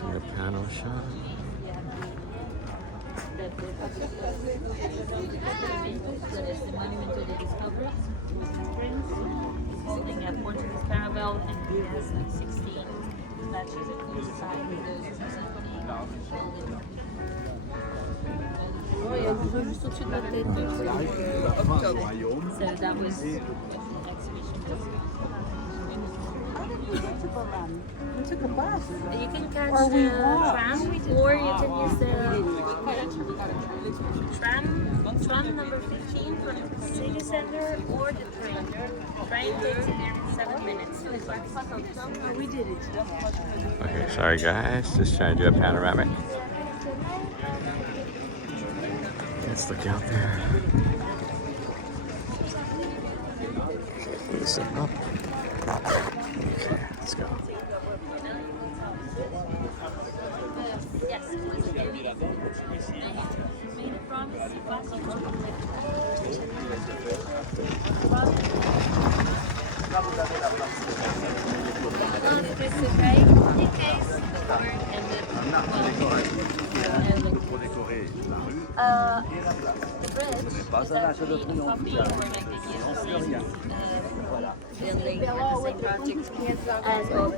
Doing a panel shot. the monument to the discovery. Holding a Portuguese caravel, and he has like 16 statues that coincide with the symphony. Oh, il y a une rue juste au-dessus de ma tête. So that was what the exhibition was. We took a bus. You can catch Or we the walked. tram, or you can use the tram number 15 from the city center, or the train. Train takes you there in 7 minutes. We did it. Okay, sorry guys, just trying to do a panoramic. Let's look out there. This up. Okay, let's go. Yes, it was a baby. And he made a promise. He passed on the bridge is actually a copy where like they use the same building and the same project as all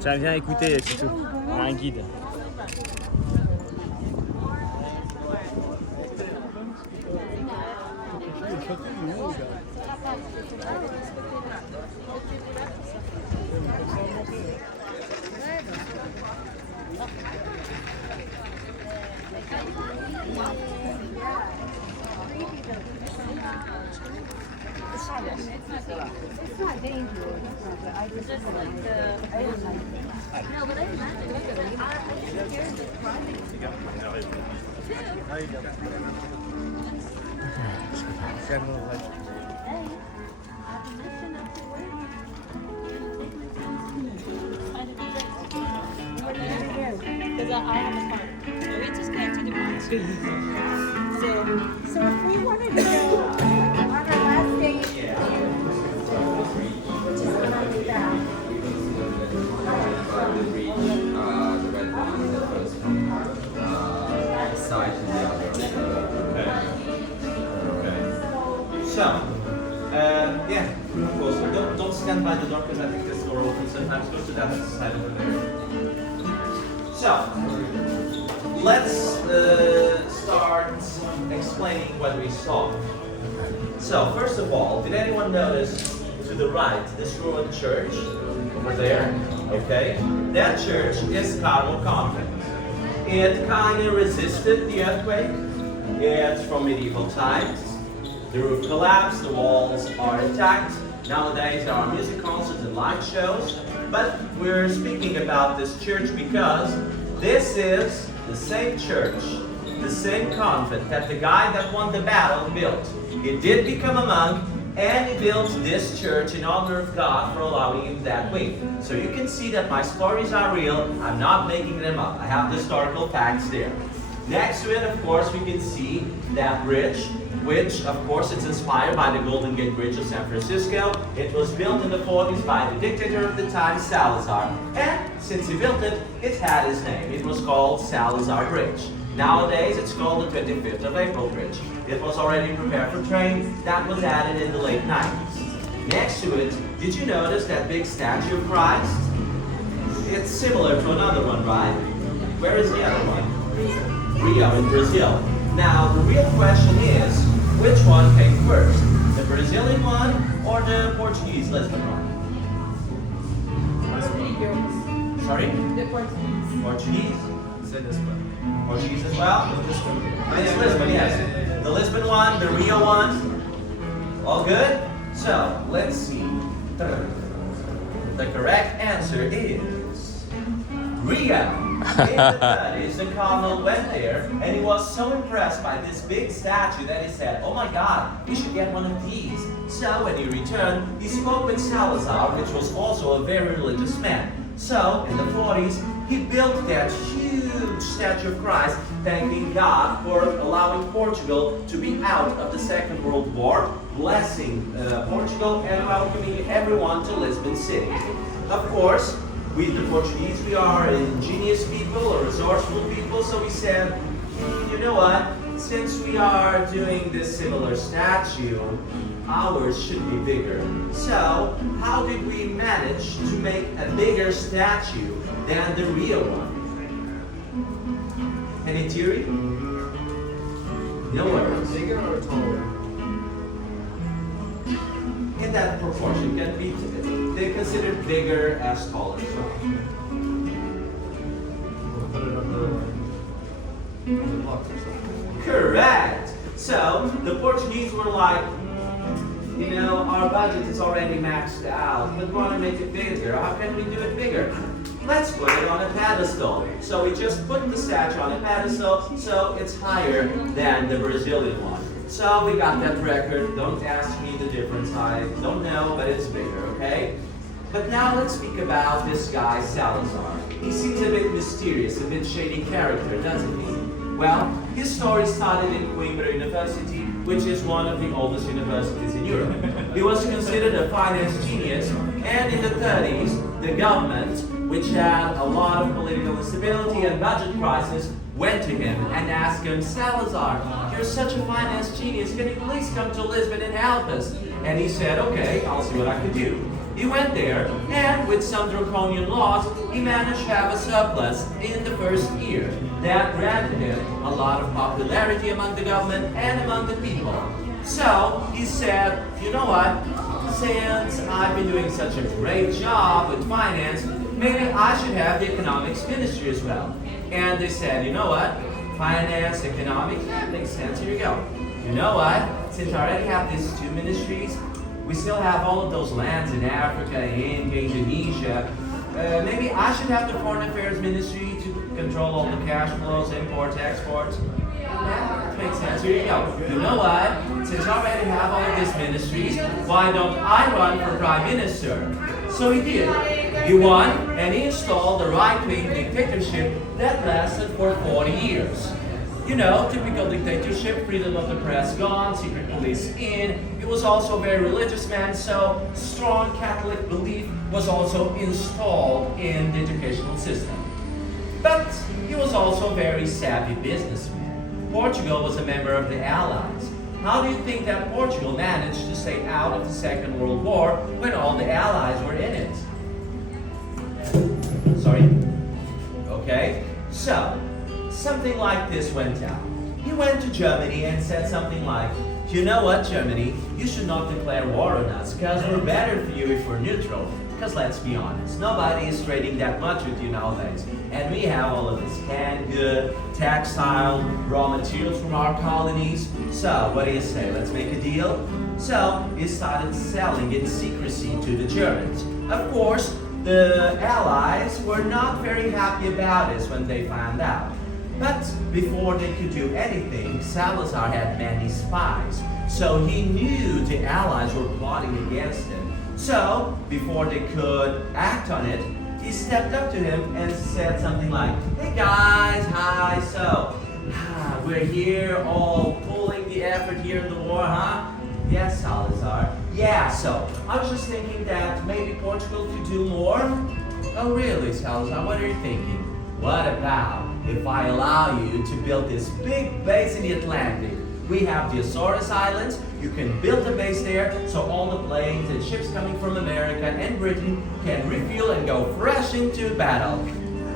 Tiens, viens écouter, Tito. On a un guide. It's not dangerous. I just just like no, but I imagine look at it. I didn't hear the project. Because I have a car. So we just came to the park. So if we wanted to go on our last So, yeah, of course. Don't stand by the door because I think this door opens sometimes. Go to that side over there. So, let's start explaining what we saw. So, first of all, did anyone notice to the right this ruined church over there? Okay, that church is Carmel Convent. It kind of resisted the earthquake. It's from medieval times. The roof collapsed, the walls are intact. Nowadays there are music concerts and live shows. But we're speaking about this church because this is the same church, the same convent that the guy that won the battle built. He did become a monk, and he built this church in honor of God for allowing him that way. So you can see that my stories are real. I'm not making them up. I have the historical facts there. Next to it, of course, we can see that bridge, which, of course, it's inspired by the Golden Gate Bridge of San Francisco. It was built in the 40s by the dictator of the time, Salazar. And since he built it, it had his name. It was called Salazar Bridge. Nowadays, it's called the 25th of April Bridge. It was already prepared for trains. That was added in the late 90s. Next to it, did you notice that big statue of Christ? It's similar to another one, right? Where is the other one? Rio in Brazil. Now, the real question is, which one came first? The Brazilian one or the Portuguese Lisbon one? Sorry? The Portuguese. Portuguese? Say this one. Portuguese as well? It's Lisbon, yes. The Lisbon one, the Rio one. All good? So, let's see. The correct answer is Rio. In the 30s, the cardinal went there and he was so impressed by this big statue that he said, oh my God, we should get one of these. So when he returned, he spoke with Salazar, which was also a very religious man. So in the 40s, he built that huge statue of Christ, thanking God for allowing Portugal to be out of the Second World War, blessing Portugal and welcoming everyone to Lisbon City. Of course, we, the Portuguese, we are ingenious people, or resourceful people, so we said, you know what, since we are doing this similar statue, ours should be bigger. So, how did we manage to make a bigger statue than the real one? Any theory? No worries. Bigger or taller? In that proportion, can be they considered bigger as taller. So. We'll put it on the blocks or something. Correct. So the Portuguese were like, you know, our budget is already maxed out, but we want to make it bigger. How can we do it bigger? Let's put it on a pedestal. So we just put the statue on a pedestal, so it's higher than the Brazilian one. So we got that record. Don't ask me the difference. I don't know, but it's bigger, okay? But now let's speak about this guy, Salazar. He seems a bit mysterious, a bit shady character, doesn't he? Well, his story started in Coimbra University, which is one of the oldest universities in Europe. He was considered a finance genius, and in the 30s, the government, which had a lot of political instability and budget crisis, went to him and asked him, Salazar, you're such a finance genius, can you please come to Lisbon and help us? And he said, okay, I'll see what I can do. He went there, and with some draconian laws, he managed to have a surplus in the first year. That granted him a lot of popularity among the government and among the people. So he said, you know what, since I've been doing such a great job with finance, maybe I should have the economics ministry as well. And they said, you know what, finance, economics, that makes sense, here you go. You know what, since I already have these two ministries, we still have all of those lands in Africa, India, Indonesia. Maybe I should have the foreign affairs ministry to control all the cash flows, imports, exports. That makes sense, here you go. You know what, since I already have all of these ministries, why don't I run for prime minister? So he did. He won, and he installed the right-wing dictatorship that lasted for 40 years. You know, typical dictatorship, freedom of the press gone, secret police in. He was also a very religious man, so strong Catholic belief was also installed in the educational system. But he was also a very savvy businessman. Portugal was a member of the Allies. how do you think that Portugal managed to stay out of the Second World War when all the Allies were in it? Sorry? Okay, so something like this went down. He went to Germany and said something like, you know what, Germany, you should not declare war on us because we're better for you if we're neutral. Because let's be honest, nobody is trading that much with you nowadays. And we have all of this canned good, textile, raw materials from our colonies. So, what do you say? Let's make a deal? So, he started selling in secrecy to the Germans. Of course, the Allies were not very happy about this when they found out. But before they could do anything, Salazar had many spies. So he knew the Allies were plotting against him. So, before they could act on it, he stepped up to him and said something like, hey guys, hi, so, we're here all pulling the effort here in the war, huh? Yes, Salazar. Yeah, so, I was just thinking that maybe Portugal could do more. Oh really, Salazar, what are you thinking? What about if I allow you to build this big base in the Atlantic? We have the Azores Islands, you can build a base there so all the planes and ships coming from America and Britain can refuel and go fresh into battle.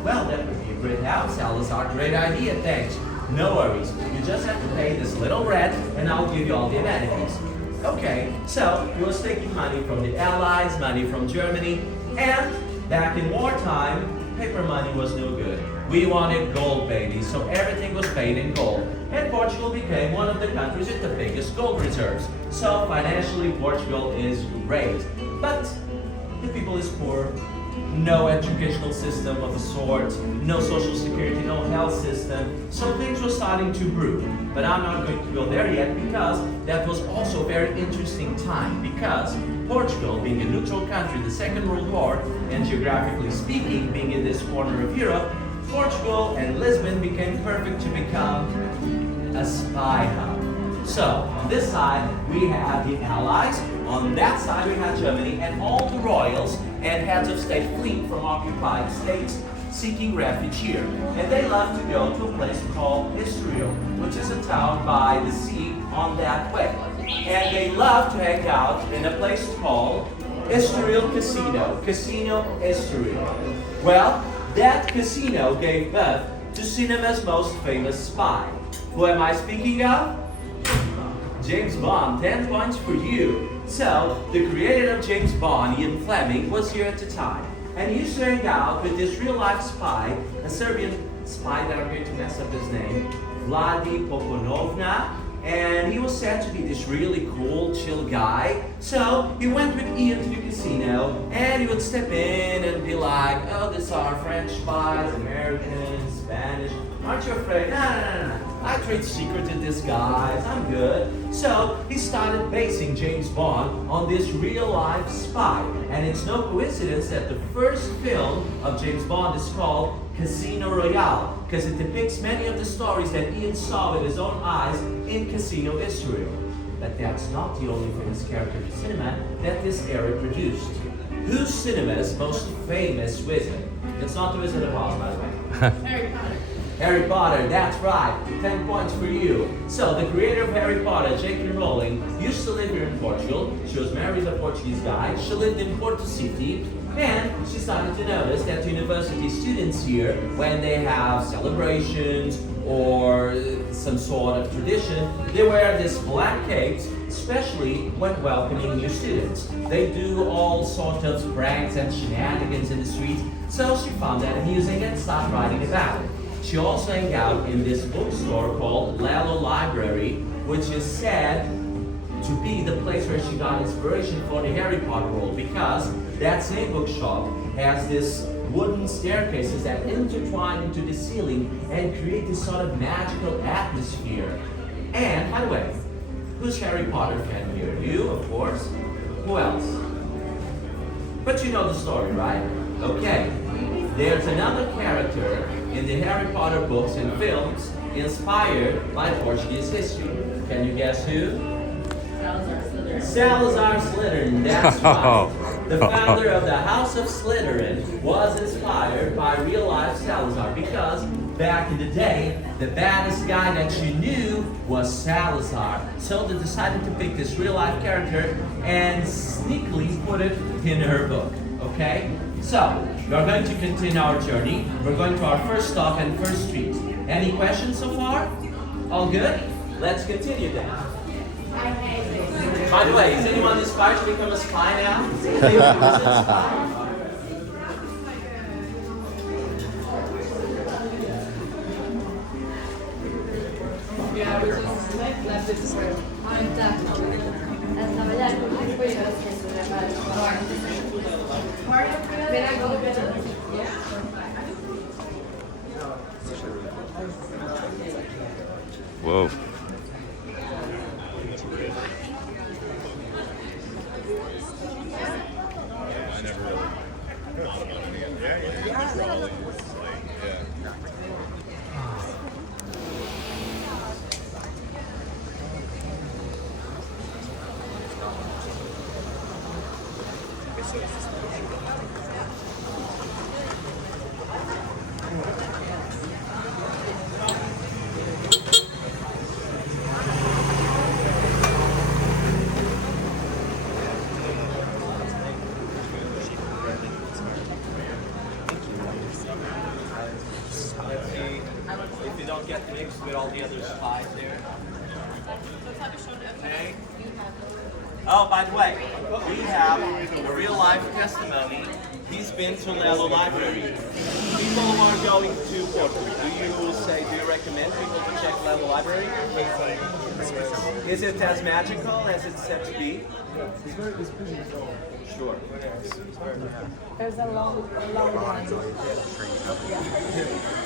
Well, that would be a great help, Salazar. Great idea, thanks. No worries, you just have to pay this little rent and I'll give you all the amenities. Okay, so he was taking money from the Allies, money from Germany, and back in wartime, paper money was no good. We wanted gold, baby, so everything was paid in gold. And Portugal became one of the countries with the biggest gold reserves. So financially, Portugal is great. But the people is poor. No educational system of a sort, no social security, no health system. So things were starting to brew. But I'm not going to go there yet because that was also a very interesting time. Because Portugal, being a neutral country, the Second World War, and geographically speaking, being in this corner of Europe, Portugal and Lisbon became perfect to become a spy hub. So, on this side, we have the Allies. On that side, we have Germany and all the royals and heads of state fleeing from occupied states seeking refuge here. And they love to go to a place called Estoril, which is a town by the sea on that way. And they love to hang out in a place called Estoril Casino. Casino Estoril. Well, that casino gave birth to cinema's most famous spy. Who am I speaking of? James Bond, 10 points for you. So, the creator of James Bond, Ian Fleming, was here at the time. And he used to hang out with this real-life spy, a Serbian spy that I'm going to mess up his name, Vladi Poponovna. And he was said to be this really cool, chill guy. So he went with Ian to the casino and he would step in and be like, oh, these are French spies, Americans, Spanish. Aren't you afraid? No. I trade secrets with these guys. I'm good. So he started basing James Bond on this real-life spy. And it's no coincidence that the first film of James Bond is called Casino Royale, because it depicts many of the stories that Ian saw with his own eyes in Casino Estoril. But that's not the only famous character in cinema that this era produced. Who's cinema's most famous wizard? It's not the Wizard of Oz, by the way. Harry Potter. Harry Potter, that's right. 10 points for you. So, the creator of Harry Potter, J.K. Rowling, used to live here in Portugal. She was married to a Portuguese guy. She lived in Porto City. And she started to notice that university students here, when they have celebrations or some sort of tradition, they wear these black capes, especially when welcoming new students. They do all sorts of pranks and shenanigans in the streets, so she found that amusing and started writing about it. She also hung out in this bookstore called Lalo Library, which is said to be the place where she got inspiration for the Harry Potter world, because that same bookshop has this wooden staircases that intertwine into the ceiling and create this sort of magical atmosphere. And, by the way, who's Harry Potter fan here? You, of course. Who else? But you know the story, right? Okay. There's another character in the Harry Potter books and films inspired by Portuguese history. Can you guess who? Salazar Slytherin, that's right. The founder of the House of Slytherin was inspired by real-life Salazar because back in the day, the baddest guy that she knew was Salazar. So they decided to pick this real life character and sneakily put it in her book, okay? So, we're going to continue our journey. We're going to our first stop and first street. Any questions so far? All good? Let's continue then. By the way, is anyone inspired to become a spy now? Is anyone inspired? Whoa. Let's see if you don't get mixed with all the other spies there. Okay. Oh, by the way, we have a real life testimony. He's been to Lello Library. People who are going to Portugal, do you recommend people to check Lello Library? Is it as magical as it's said to be? Sure. There's a long line.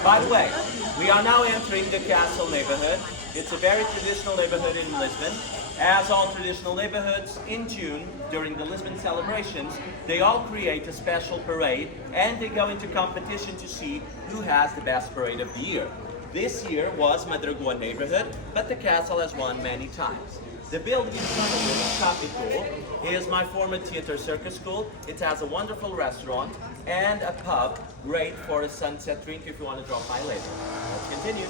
By the way, we are now entering the castle neighborhood. It's a very traditional neighborhood in Lisbon. As all traditional neighborhoods, in June, during the Lisbon celebrations, they all create a special parade and they go into competition to see who has the best parade of the year. This year was Madragoa neighborhood, but the castle has won many times. The building in front of it, Capitol, is my former theater circus school. It has a wonderful restaurant and a pub, great for a sunset drink if you want to drop by later. Let's continue.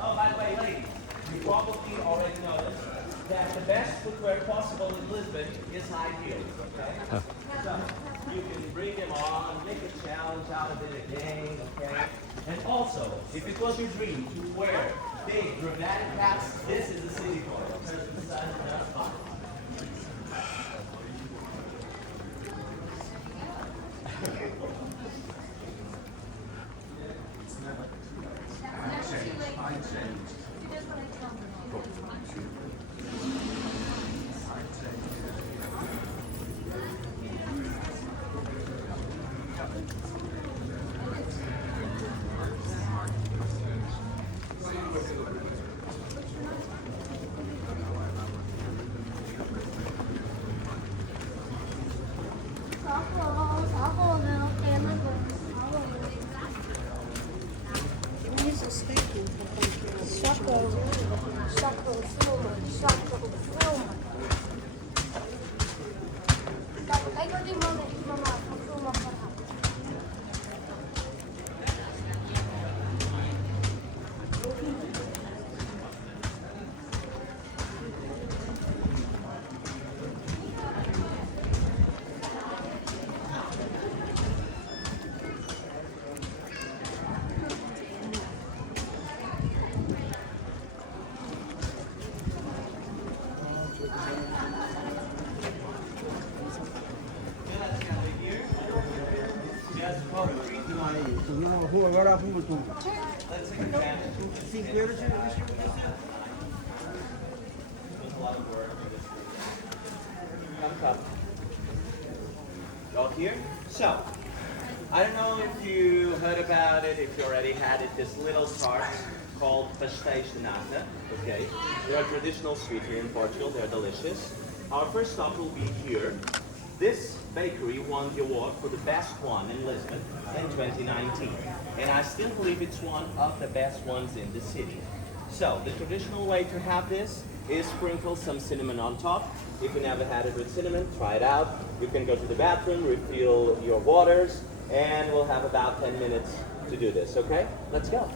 Oh, by the way, ladies, you probably already noticed that the best footwear possible in Lisbon is high heels, okay? So, you can bring them on, make a challenge out of it again, okay? And also, if it was your dream to wear big, dramatic hats, this is the city for it. There's the sun, that's fine. Let's take advantage. Come. Go here. So, I don't know if you heard about it, if you already had it, this little tart called pastéis de nata. Okay, they're a traditional sweet here in Portugal. They're delicious. Our first stop will be here. This bakery won the award for the best one in Lisbon in 2019. And I still believe it's one of the best ones in the city. So, the traditional way to have this is sprinkle some cinnamon on top. If you never had it with cinnamon, try it out. You can go to the bathroom, refill your waters, and we'll have about 10 minutes to do this, okay? Let's go.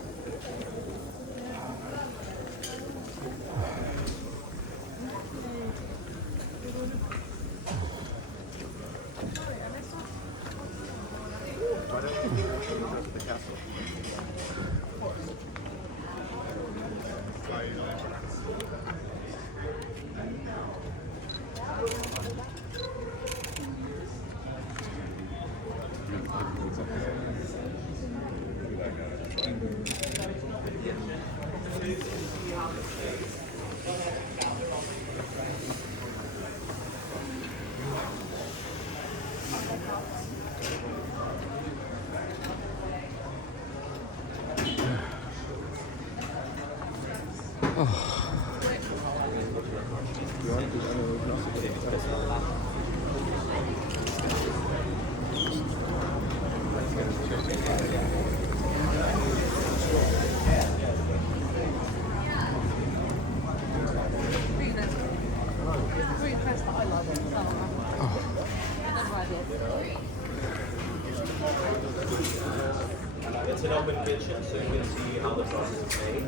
It's an open kitchen, so you can see how the process is made.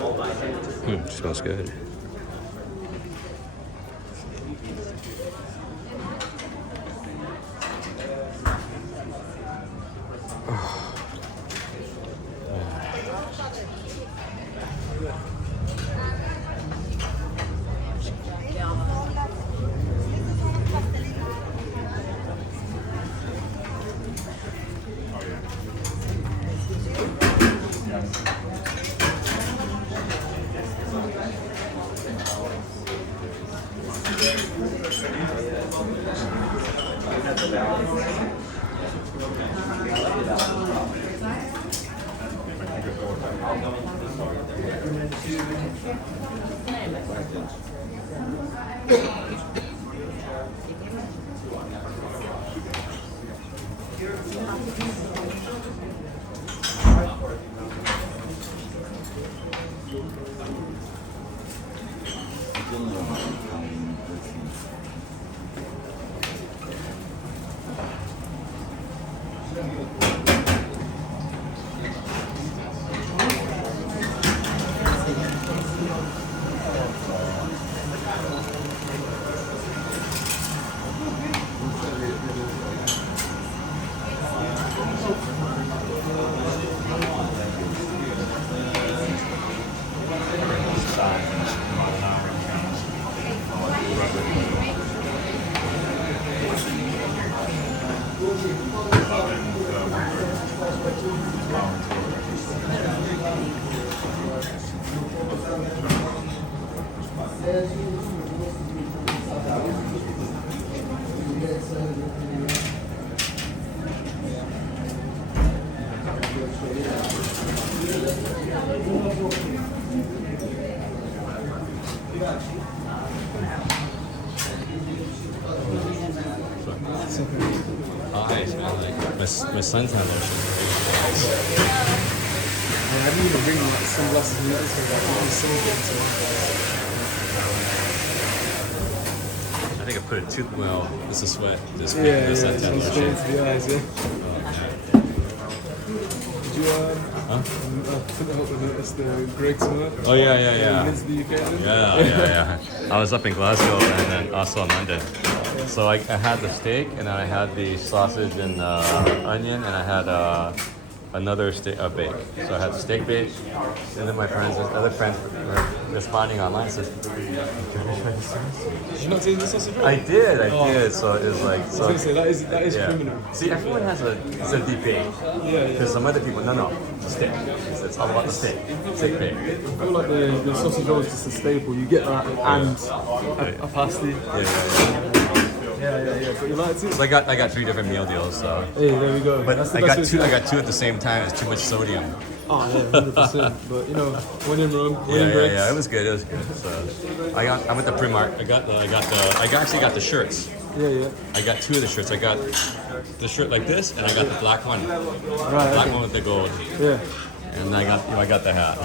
All by hand. Smells good. Nice, man. Like my son's had lotion. I didn't even bring like sunglasses and that, so I think I put it too well. This is sweat. This yeah, this it's suntan straight lotion. into the eyes, yeah. Did you Huh? I couldn't help but notice the Greg smell? Oh yeah. Into the UK then? Yeah. I was up in Glasgow and then also in London. So I had the steak and then I had the sausage and onion and I had another steak bake. So I had the steak bake and then my other friends were responding online says, Did you not take the sausage roll? I did. So it was like I was going to say, that is yeah. criminal. See, everyone has a debate. Yeah. Because some other people, no, it's a steak. It's all about the steak. Steak bake. I feel like the sausage roll is just a staple. You get that and a pasty. Yeah. But you like it? So I got 3 different meal deals. So. Hey, there we go. But That's the I best got way two. to I do it. got 2 at the same time. It's too much sodium. Oh yeah, 100%. But you know, when in Rome, when in Greece. Yeah. It was good. So I went to Primark. I actually got the shirts. Yeah. I got 2 of the shirts. I got the shirt like this, and I got the black one. Right. Black Okay. one with the gold. Yeah. And I got the hat.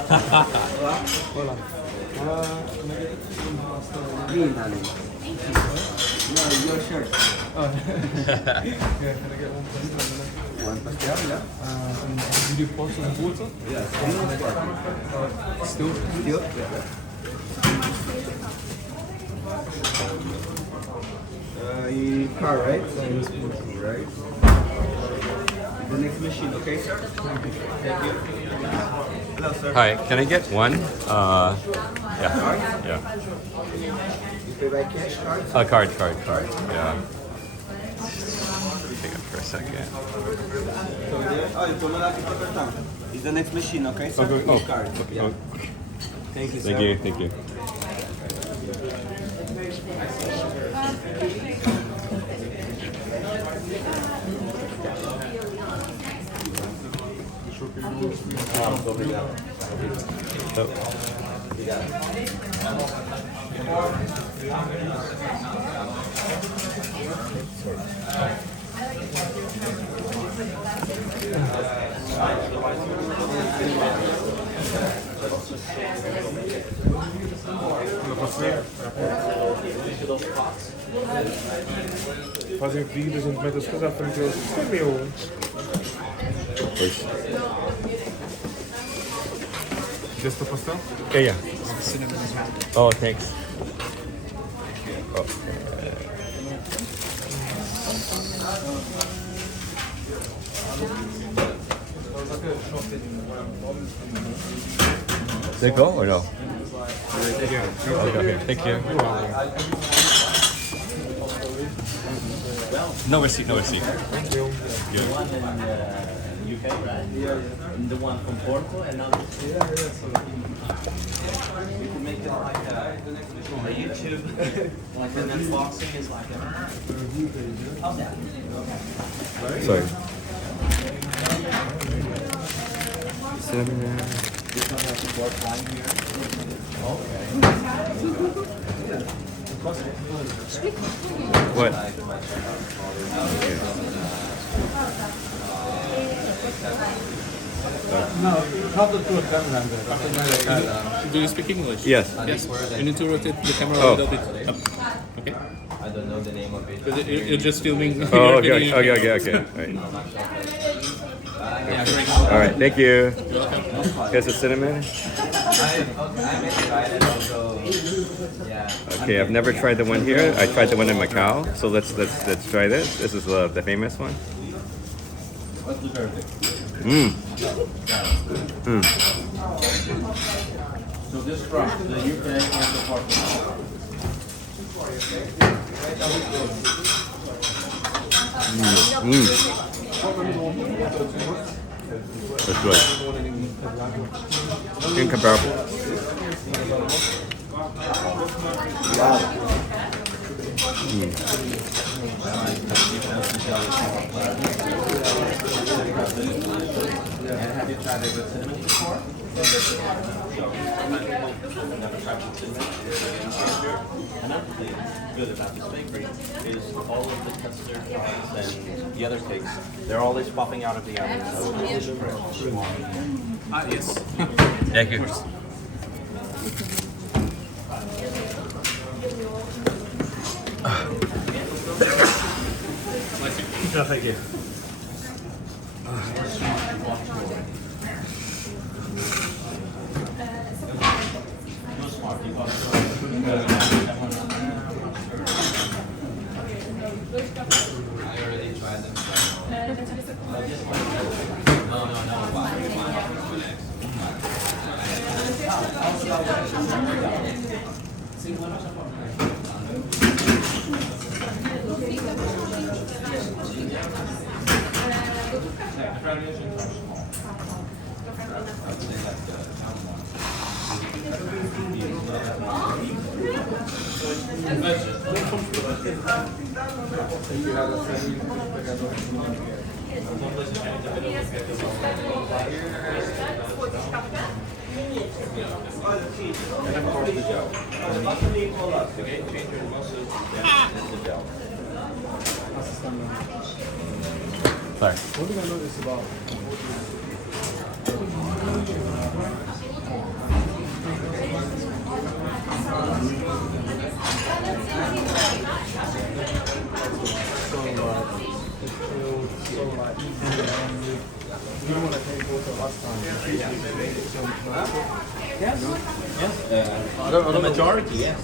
Hold on. Me, darling. No, your shirt. Yeah, can I get one please? One pastel, yeah? You do portions of water? Yes. Still? Still? In car, right? Right. The next machine, okay, sir? Thank you. Hello, sir. Hi, can I get one? Yeah. Yeah. You pay by cash, card? Card. Yeah. Hang on for a second. Oh, you told me that for cartão. It's the next machine, okay, sir? Okay. Oh. Card. Yeah. Thank you, sir. Thank you. Fazem pedidos, a gente mete as coisas à frente deles. Isto é meu. Pois. Desse para pastel? Yeah. Oh, thanks. Oh. They go or no? Okay, thank you. No receipt. Thank you. Good. One in UK, right? And the one from Porto, and now we can make it like a YouTube, like an unboxing is like a. How's that? Sorry. This one has a dark line here. What? Do you speak English? Yes. Yes. You need to rotate the camera Oh. a little bit up. Okay? I don't know the name of it. Because you're just filming. Oh, your okay. video. All right, thank you. Here's the cinnamon. I'm excited also. Yeah. Okay, I've never tried the one here. I tried the one in Macau, so let's try this. This is the famous one. What's the verdict? So this from the UK and the Portugal. That's good. Incomparable. And have you tried it with cinnamon before? Never tried with cinnamon. Another thing good about this bakery is all of the custard pies and the other cakes, they're always popping out of the oven. So it's fresh. Yes. Thank you. No, thank you. I already tried them. And of course the gel. The game changer most is the gel. Sorry. One thing I noticed about so like easy and we don't want to take water last time. So much nicer. Yes. Yes. I don't The know. majority, yes.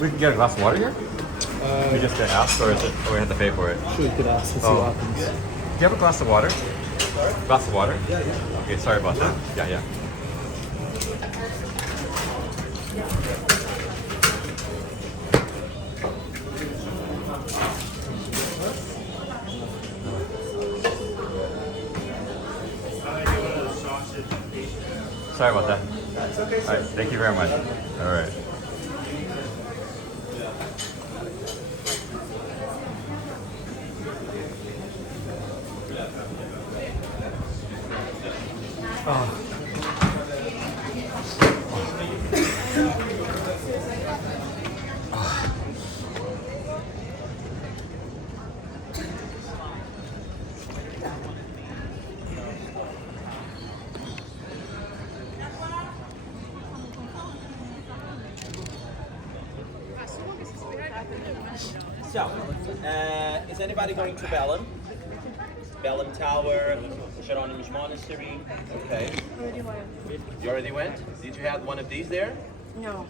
We can get a glass of water here? We just get asked, or we have to pay for it? Sure, you could ask and see Oh. what happens. Do you have a glass of water? Glass of water? Yeah. Okay, sorry about that. Yeah. Sorry about that. That's okay, All right, thank you very much. All right. So, is anybody going to Belém? Belém Tower, Jerónimos Monastery. Okay. You already went? Did you have one of these there? No.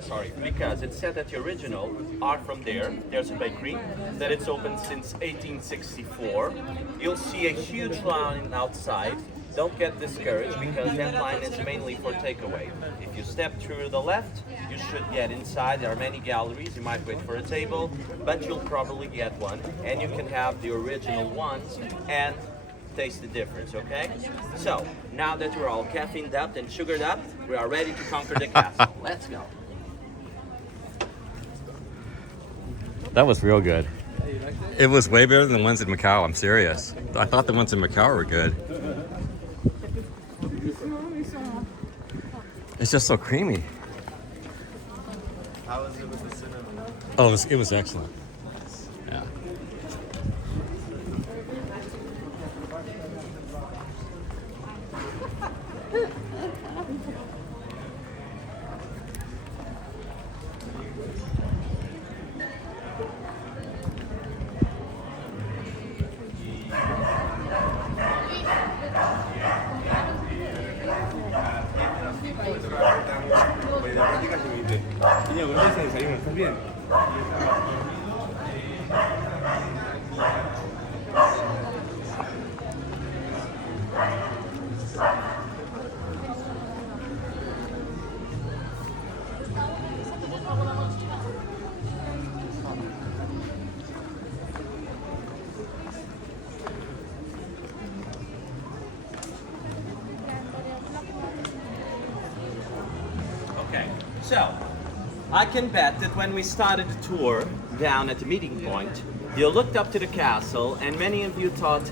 Sorry, because it said that the original are from there. There's a bakery that it's open since 1864. You'll see a huge line outside. Don't get discouraged because that line is mainly for takeaway. If you step through the left, you should get inside. There are many galleries. You might wait for a table, but you'll probably get one. And you can have the original ones and taste the difference, okay? So, now that we're all caffeined up and sugared up, we are ready to conquer the castle. Let's go. That was real good. It was way better than the ones in Macau. I'm serious. I thought the ones in Macau were good. It's just so creamy. How was it with the cinnamon? Oh, it was excellent. Yeah. 그냥 원래는 자기는 소비엔 Okay, so I can bet that when we started the tour down at the meeting point, you looked up to the castle and many of you thought,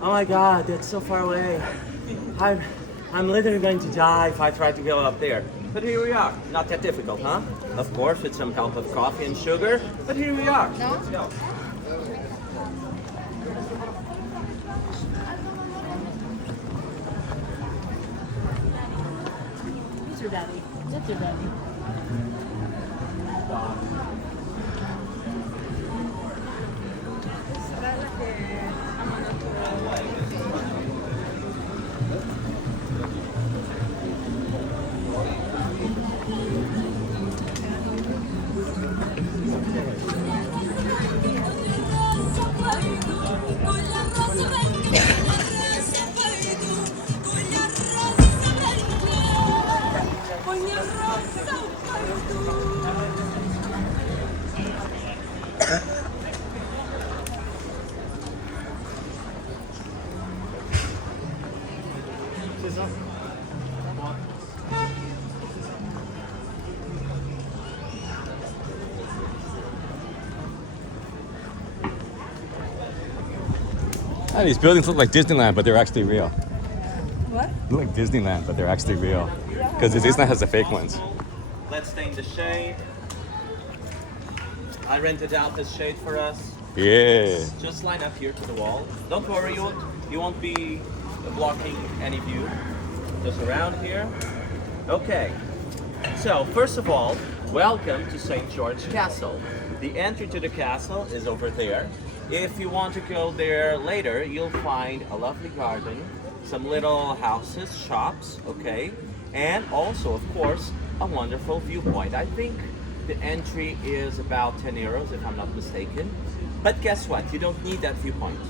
oh my god, that's so far away. I'm literally going to die if I try to go up there. But here we are. Not that difficult, huh? Of course, with some help of coffee and sugar, but here we are. Let's go. Who's your daddy? That's your daddy. Ah, these buildings look like Disneyland, but they're actually real. What? They look like Disneyland, but they're actually real. Because Disneyland has the fake ones. Let's stay in the shade. I rented out this shade for us. Yeah. Just line up here to the wall. Don't worry, you won't be blocking any view. Just around here. Okay. So first of all, Welcome to St. George Castle. The entry to the castle is over there. If you want to go there later, you'll find a lovely garden, some little houses, shops, okay? And also, of course, a wonderful viewpoint. I think the entry is about 10 euros, if I'm not mistaken. But guess what? You don't need that viewpoint.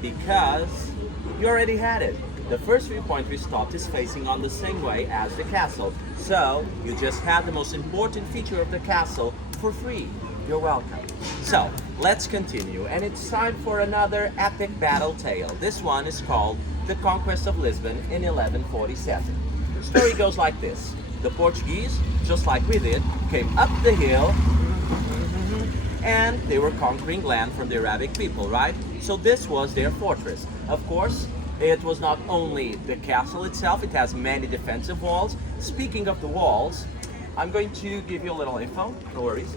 Because you already had it. The first viewpoint we stopped is facing on the same way as the castle. So you just had the most important feature of the castle for free. You're welcome. So let's continue, and it's time for another epic battle tale. This one is called The Conquest of Lisbon in 1147. The story goes like this. The Portuguese, just like we did, came up the hill and they were conquering land from the Arabic people, right? So this was their fortress. Of course, it was not only the castle itself, it has many defensive walls. Speaking of the walls, I'm going to give you a little info, no worries.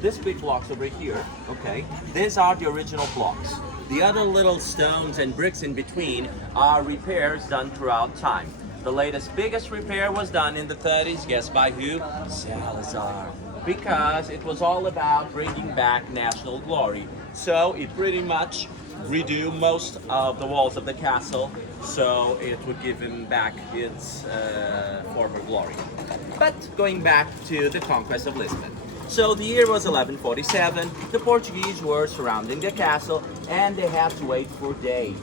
These big blocks over here, okay, these are the original blocks. The other little stones and bricks in between are repairs done throughout time. The latest, biggest repair was done in the 30s, guess by who? Salazar. Because it was all about bringing back national glory. So it pretty much redo most of the walls of the castle, so it would give him back its former glory. But going back to the conquest of Lisbon. So the year was 1147, the Portuguese were surrounding the castle and they had to wait for days,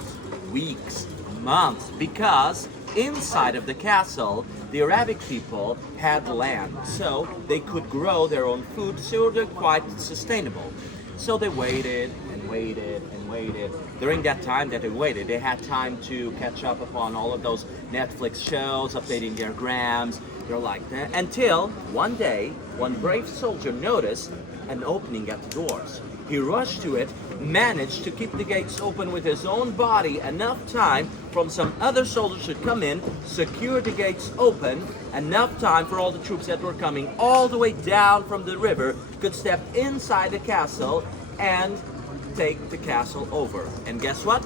weeks, months, because inside of the castle, the Arabic people had land, so they could grow their own food, so they're quite sustainable. So they waited and waited and waited. During that time that they waited, they had time to catch up upon all of those Netflix shows, updating their grams, they're like that. Until one day, one brave soldier noticed an opening at the doors. He rushed to it, managed to keep the gates open with his own body enough time from some other soldiers to come in, secure the gates open, enough time for all the troops that were coming all the way down from the river could step inside the castle and take the castle over. And guess what?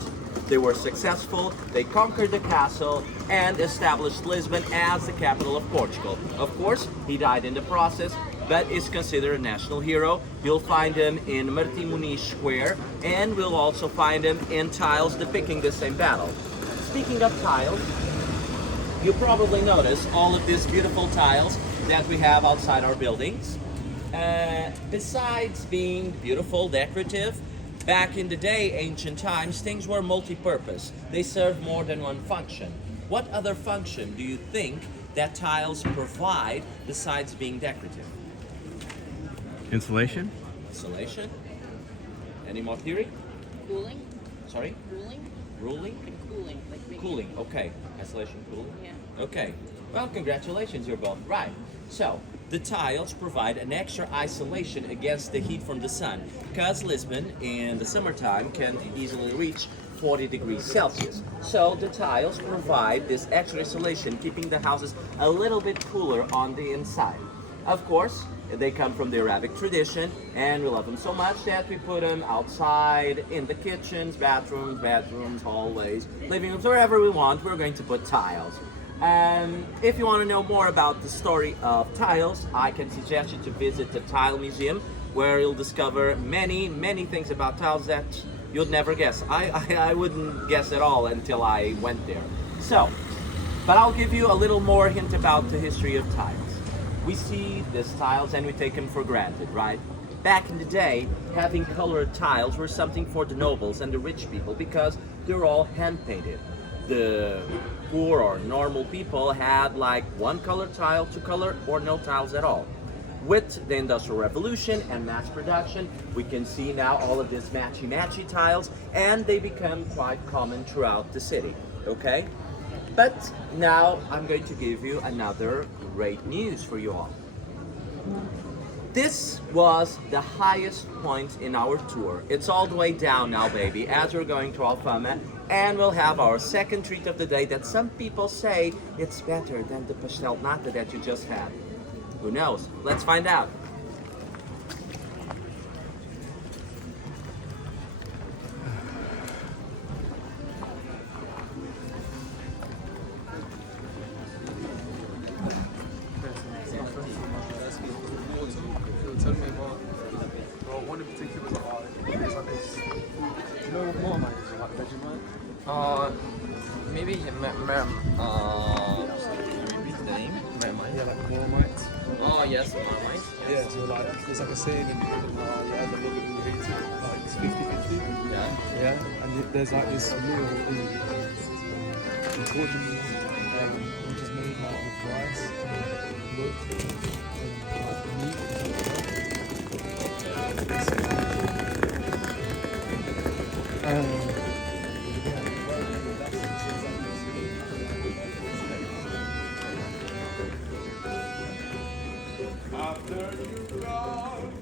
They were successful, they conquered the castle and established Lisbon as the capital of Portugal. Of course, he died in the process, but is considered a national hero. You'll find him in Martim Muniz Square, and we'll also find him in tiles depicting the same battle. Speaking of tiles, you probably notice all of these beautiful tiles that we have outside our buildings. Besides being beautiful, decorative, back in the day, ancient times, things were multi-purpose. They served more than one function. What other function do you think that tiles provide besides being decorative? Insulation? Insulation? Any more theory? Cooling. Sorry? Cooling. Ruling? And cooling. Like making Cooling, okay. Isolation, cooling? Yeah. Okay. Well, congratulations, you're both right. So, the tiles provide an extra isolation against the heat from the sun, because Lisbon in the summertime can easily reach 40 degrees Celsius. So the tiles provide this extra isolation, keeping the houses a little bit cooler on the inside. Of course, they come from the Arabic tradition, and we love them so much that we put them outside, in the kitchens, bathrooms, hallways, living rooms, wherever we want, we're going to put tiles. If you want to know more about the story of tiles, I can suggest you to visit the Tile Museum, where you'll discover many things about tiles that you'd never guess. I wouldn't guess at all until I went there. So, but I'll give you a little more hint about the history of tiles. We see these tiles and we take them for granted, right? Back in the day, having colored tiles were something for the nobles and the rich people because they were all hand-painted. The poor or normal people had like one colored tile, two color, or no tiles at all. With the Industrial Revolution and mass production, we can see now all of these matchy tiles, and they become quite common throughout the city, okay? But now I'm going to give you another great news for you all. This was the highest point in our tour. It's all the way down now, baby, as we're going to Alfama, and we'll have our second treat of the day that some people say it's better than the pastel nata that you just had. Who knows? Let's find out. It's like this. You know what Marmite is? Like Vegemite? Maybe can you repeat the name? Marmite. Yeah, like Marmite. Oh yes, Marmite. Yeah, so like there's like a saying in yeah, the love it when you hate it. Like it's 50-50. Yeah. Yeah, and there's like this meal in Portugal, which is made out of rice, wood, and like meat. After you gone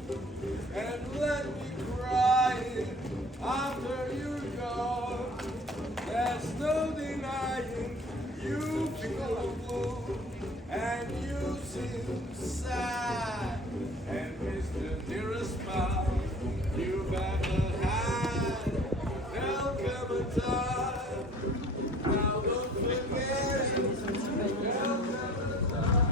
and let me cry, after you gone, there's no denying you feel blue and you seem sad and miss the nearest smile you've ever had. There'll come a time, now don't forget. There'll come a time.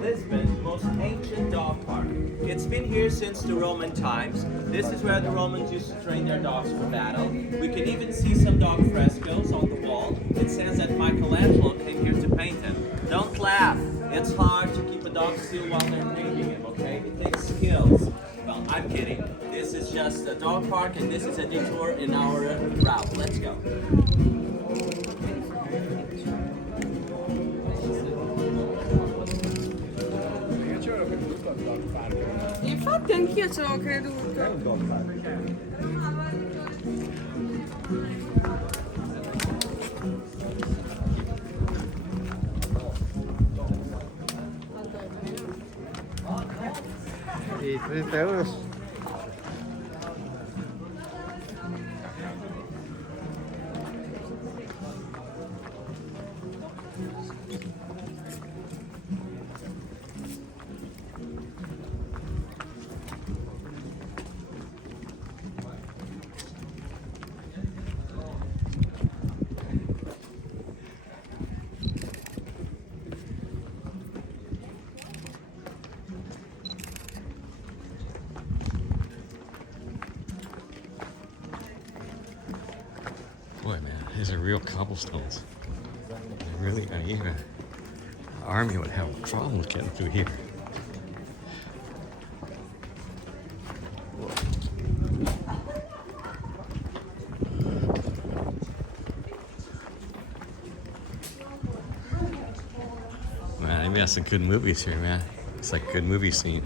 Lisbon's most ancient dog park. It's been here since the Roman times. This is where the Romans used to train their dogs for battle. We can even see some dog frescoes on the wall. It says that Michelangelo came here to paint them. Don't laugh. It's hard to keep a dog still while they're painting him, okay? It takes skills. Well, I'm kidding. This is just a dog park and this is a detour in our route. Let's go. Infatti anch'io ci avevo creduto. I 30 euros. Boy, man, these are real cobblestones. They really, even an army would have problems getting through here. Man, maybe that's some good movies here, man. It's like a good movie scene.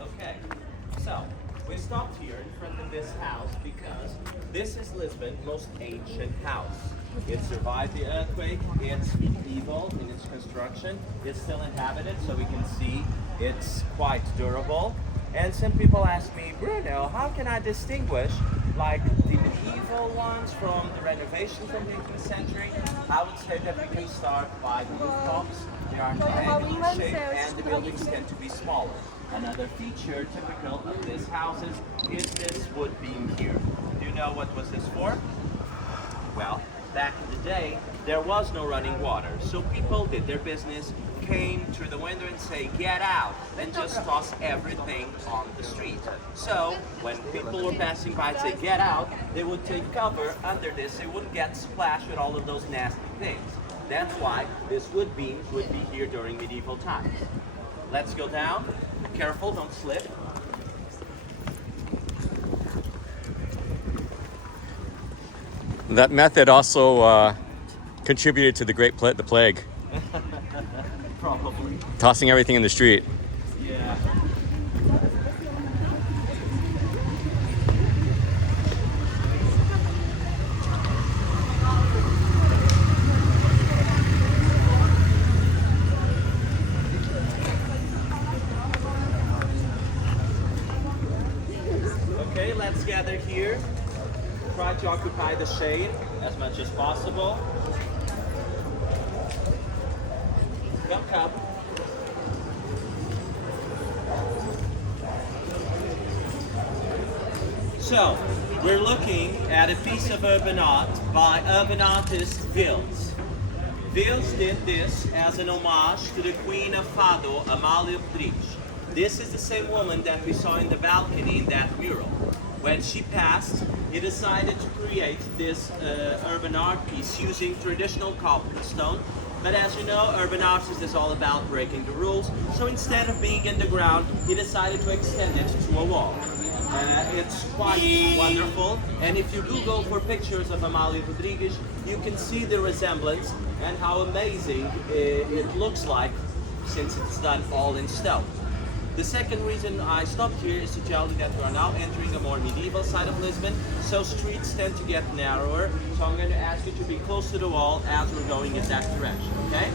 Okay, so we stopped here in front of this house because this is Lisbon's most ancient house. It survived the earthquake, it's medieval in its construction, it's still inhabited, so we can see it's quite durable. And some people ask me, Bruno, how can I distinguish like the medieval ones from the renovations from the 18th century? I would say that we can start by the rooftops. They are triangular shape and the buildings tend to be smaller. Another feature typical of these houses is this wood beam here. Do you know what was this for? Well, back in the day, there was no running water. So people did their business, came through the window and say, get out, and just toss everything on the street. So when people were passing by and say, get out, they would take cover under this. They wouldn't get splashed with all of those nasty things. That's why this wood beam would be here during medieval times. Let's go down. Careful, don't slip. That method also contributed to the the plague. Probably. Tossing everything in the street. Yeah. Okay, let's gather here. Try to occupy the shade as much as possible. Come. So, we're looking at a piece of urban art by urban artist Vils. Vils did this as an homage to the Queen of Fado, Amália Rodrigues. This is the same woman that we saw in the balcony in that mural. When she passed, he decided to create this urban art piece using traditional cobblestone. But as you know, urban artist is all about breaking the rules. So instead of being in the ground, he decided to extend it to a wall. It's quite wonderful. And if you Google for pictures of Amália Rodrigues, you can see the resemblance and how amazing it looks like since it's done all in stone. The second reason I stopped here is to tell you that we are now entering a more medieval side of Lisbon, so streets tend to get narrower. So I'm going to ask you to be close to the wall as we're going in that direction, okay?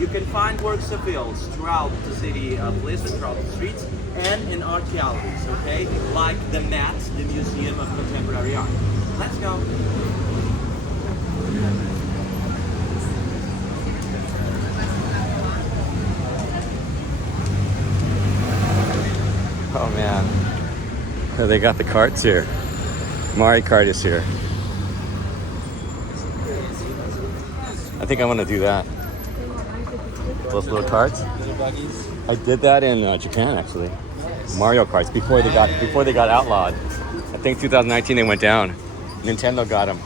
You can find works of Vils throughout the city of Lisbon, throughout the streets, and in art galleries, okay? Like the MAT, the Museum of Contemporary Art. Let's go. Oh man, they got the carts here. Mari cart is here. I think I want to do that. Those little carts. I did that in Japan actually. Mario Karts before they got outlawed. I think 2019 they went down. Nintendo got them.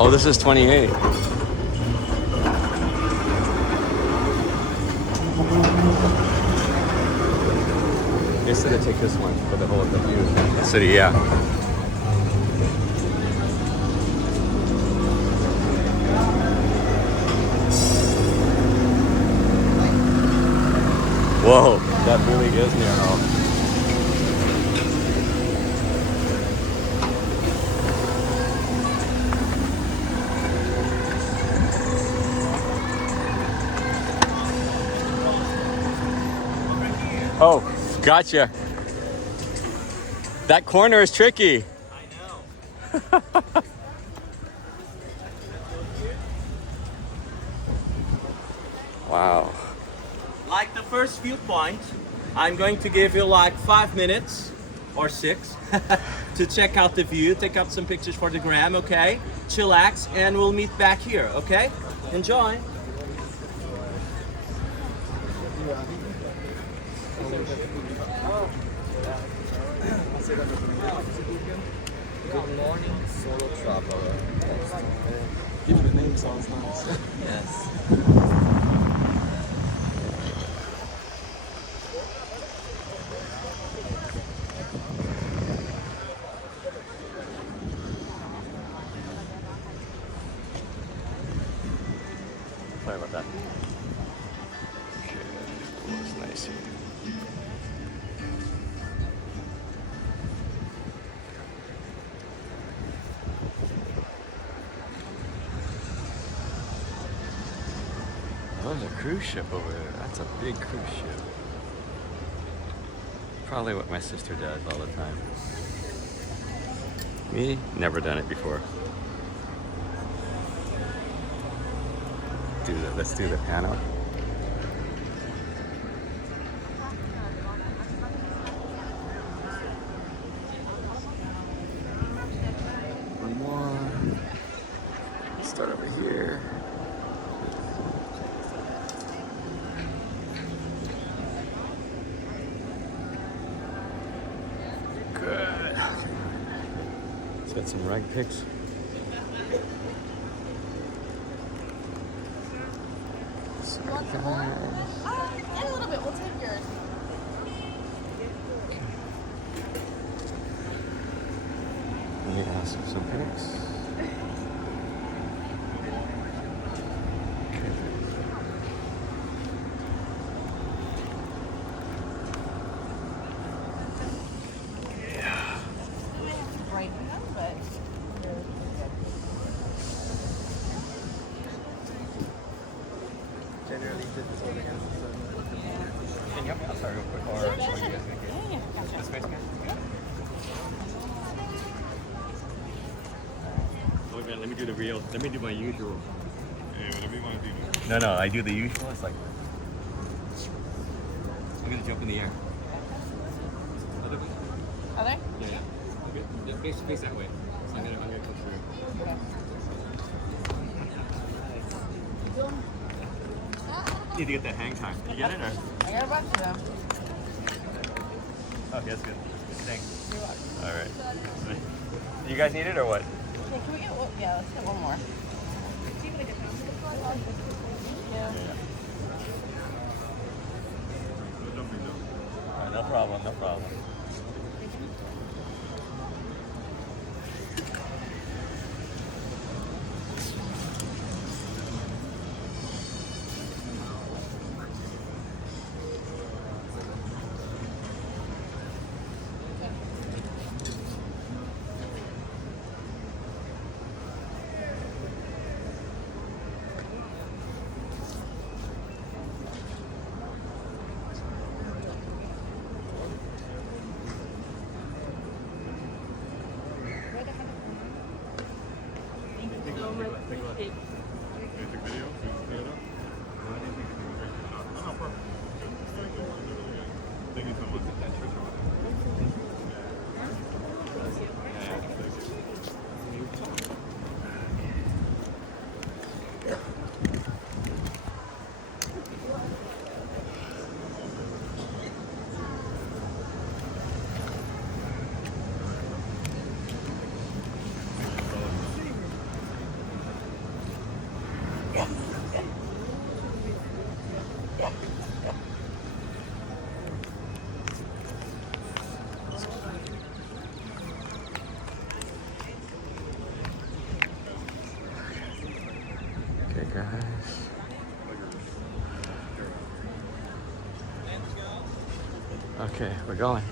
Oh, this is 28. They said to take this one for the whole of the view. The city, yeah. Whoa, that really is narrow. Oh, gotcha. That corner is tricky. I know. Wow. Like the first viewpoint, I'm going to give you like 5 minutes or 6 to check out the view, take up some pictures for the gram, okay? Chillax, and we'll meet back here, okay? Enjoy. Good morning, solo traveler. Even the name sounds nice. Yes. Sorry about that. nice. Oh, there's a cruise ship over there. That's a big cruise ship. Probably what my sister does all the time. Me, never done it before. Let's do the panel. One more. Let's start over here. Good. Let's get some rag picks. Yeah, a little bit. We'll take yours. Let me ask for some pics. Right now, but Generally, this is what they have. Can you help me out? Sorry, real quick. Or you guys make it? yeah, gotcha. This space guy? Oh, man, let me do the real. Let me do my usual. Yeah, whatever you want to do. No, I do the usual. It's like I'm gonna jump in the air. Other way? Other? Yeah. Okay. Just face that way. So I'm gonna go through. Okay. Need to get that hang time. You get it or? I got a bunch of them. Okay, that's good. Thanks. You're welcome. All right. You guys need it or what? Yeah, can we get one? Yeah, let's get one more. Yeah. All right, no problem. No problem. Okay, guys. Okay, we're going.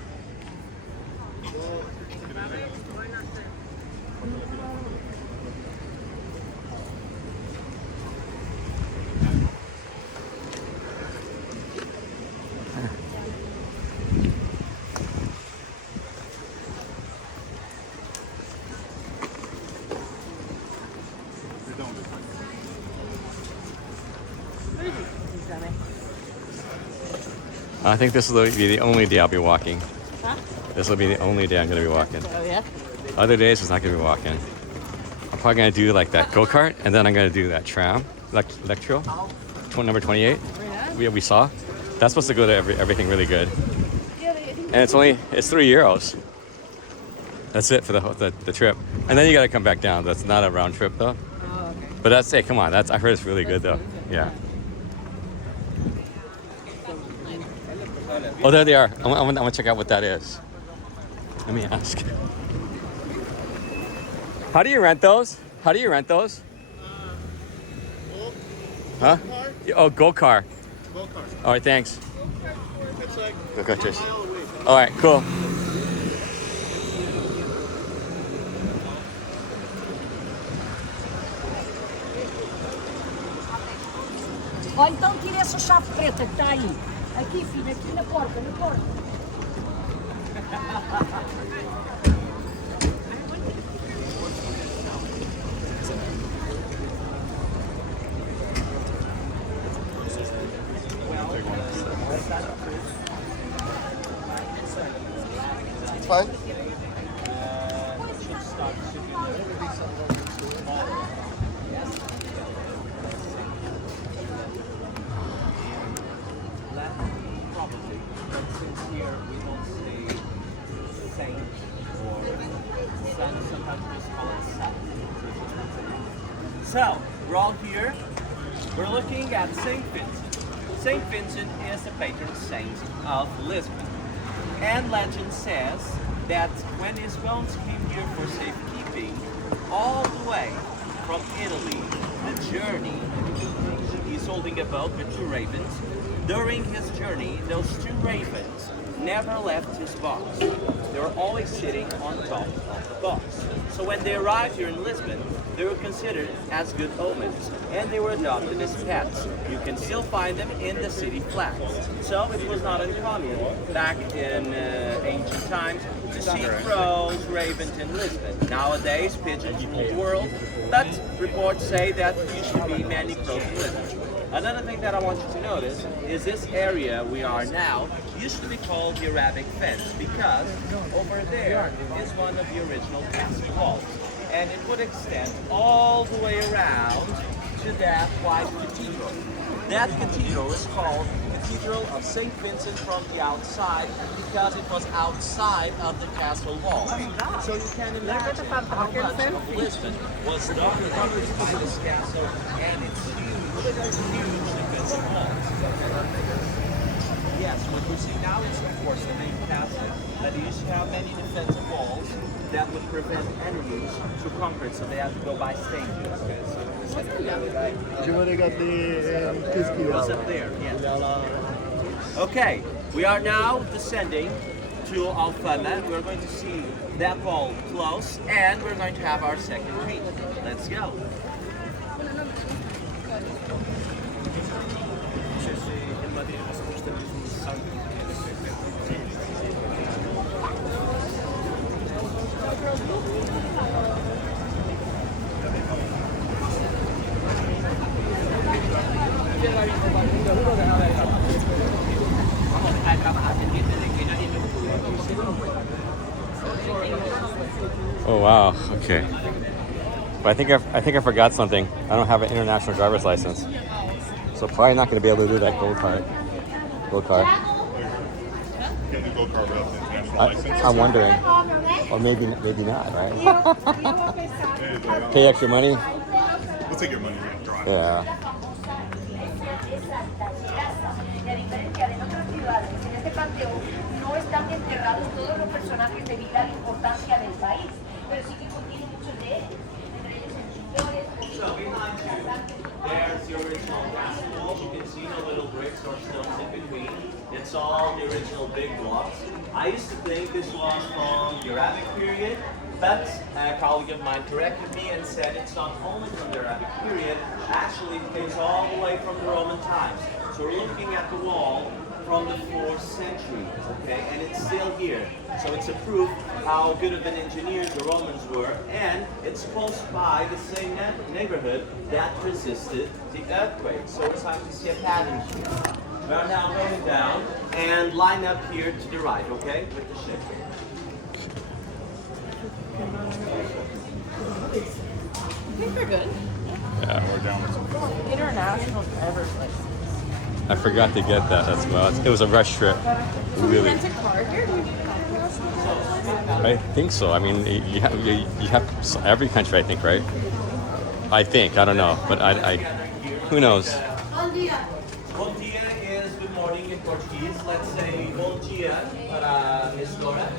I think this will be the only day I'll be walking. Huh? This will be the only day I'm going to be walking. Oh, yeah? Other days, it's not going to be walking. I'm probably going to do like that go-kart, and then I'm going to do that tram, Electro, number 28. We saw. That's supposed to go to everything really good. And it's €3. That's it for the trip. And then you got to come back down. That's not a round trip though. Oh, okay. But that's, hey, come on. I heard it's really good though. Yeah. Oh, there they are. I'm gonna check out what that is. Let me ask. How do you rent those? Huh? Oh, go-kart. All right, thanks. Go Coaches. All right, cool. Ó, então tira essa chave preta que está aí. Aqui, filha, aqui na porta, na porta. It's fine. Probably, but since here we don't say saint or son, sometimes we just call it son. So, we're all here. We're looking at St. Vincent. St. Vincent is the patron saint of Lisbon. And legend says that when his bones came here for safekeeping, all the way from Italy, the journey, he's holding a boat with two ravens. During his journey, those two ravens never left his box. They were always sitting on top of the box. So when they arrived here in Lisbon, they were considered as good omens, and they were adopted as pets. You can still find them in the city flags. So it was not uncommon back in ancient times to see crows, ravens in Lisbon. Nowadays, pigeons rule the world, but reports say that there used to be many crows in Lisbon. Another thing that I want you to notice is this area we are now used to be called the Arabic fence because over there is one of the original castle walls. And it would extend all the way around to that white cathedral. That cathedral is called Cathedral of St. Vincent from the outside because it was outside of the castle wall. So you can imagine how much of Lisbon was done by this castle and its huge defensive walls. Yes, what you see now is of course the main castle that used to have many defensive walls that would prevent enemies to conquer it, so they had to go by stages. Was up there, yes. Okay, we are now descending to Alfama. We're going to see that wall close, and we're going to have our second read. Let's go. Oh wow. Okay. But I think I forgot something. I don't have an international driver's license, so probably not going to be able to do that gold car. Can you go car without the international license? I'm wondering, or maybe not, right? Pay extra money. We'll take your money and drive. Yeah. Y a diferencia de otras ciudades, en este panteón no están enterrados todos los personajes de vital importancia del país, pero sí que contiene muchos de ellos, entre ellos escritores, So behind you, there's the original castle walls. You can see the little bricks or stones in between. It's all the original big blocks. I used to think this was from the Arabic period, but a colleague of mine corrected me and said it's not only from the Arabic period, actually it dates all the way from the Roman times. So we're looking at the wall from the 4th century, okay, and it's still here. So it's a proof how good of an engineer the Romans were, and it's close by the same neighborhood that resisted the earthquake. So it's time to see a pattern here. We are now going down and line up here to the right, okay, with the ship. I think we're good. Yeah. Or down with something. International driver's license. I forgot to get that as well. It was a rush trip. Really. Rent a car here? Do we need a international driver's license? I think so. I mean, you have every country, I think, right? I think. I don't know, but I who knows? Bom dia is good morning in Portuguese. Let's say bom dia para Miss Dora.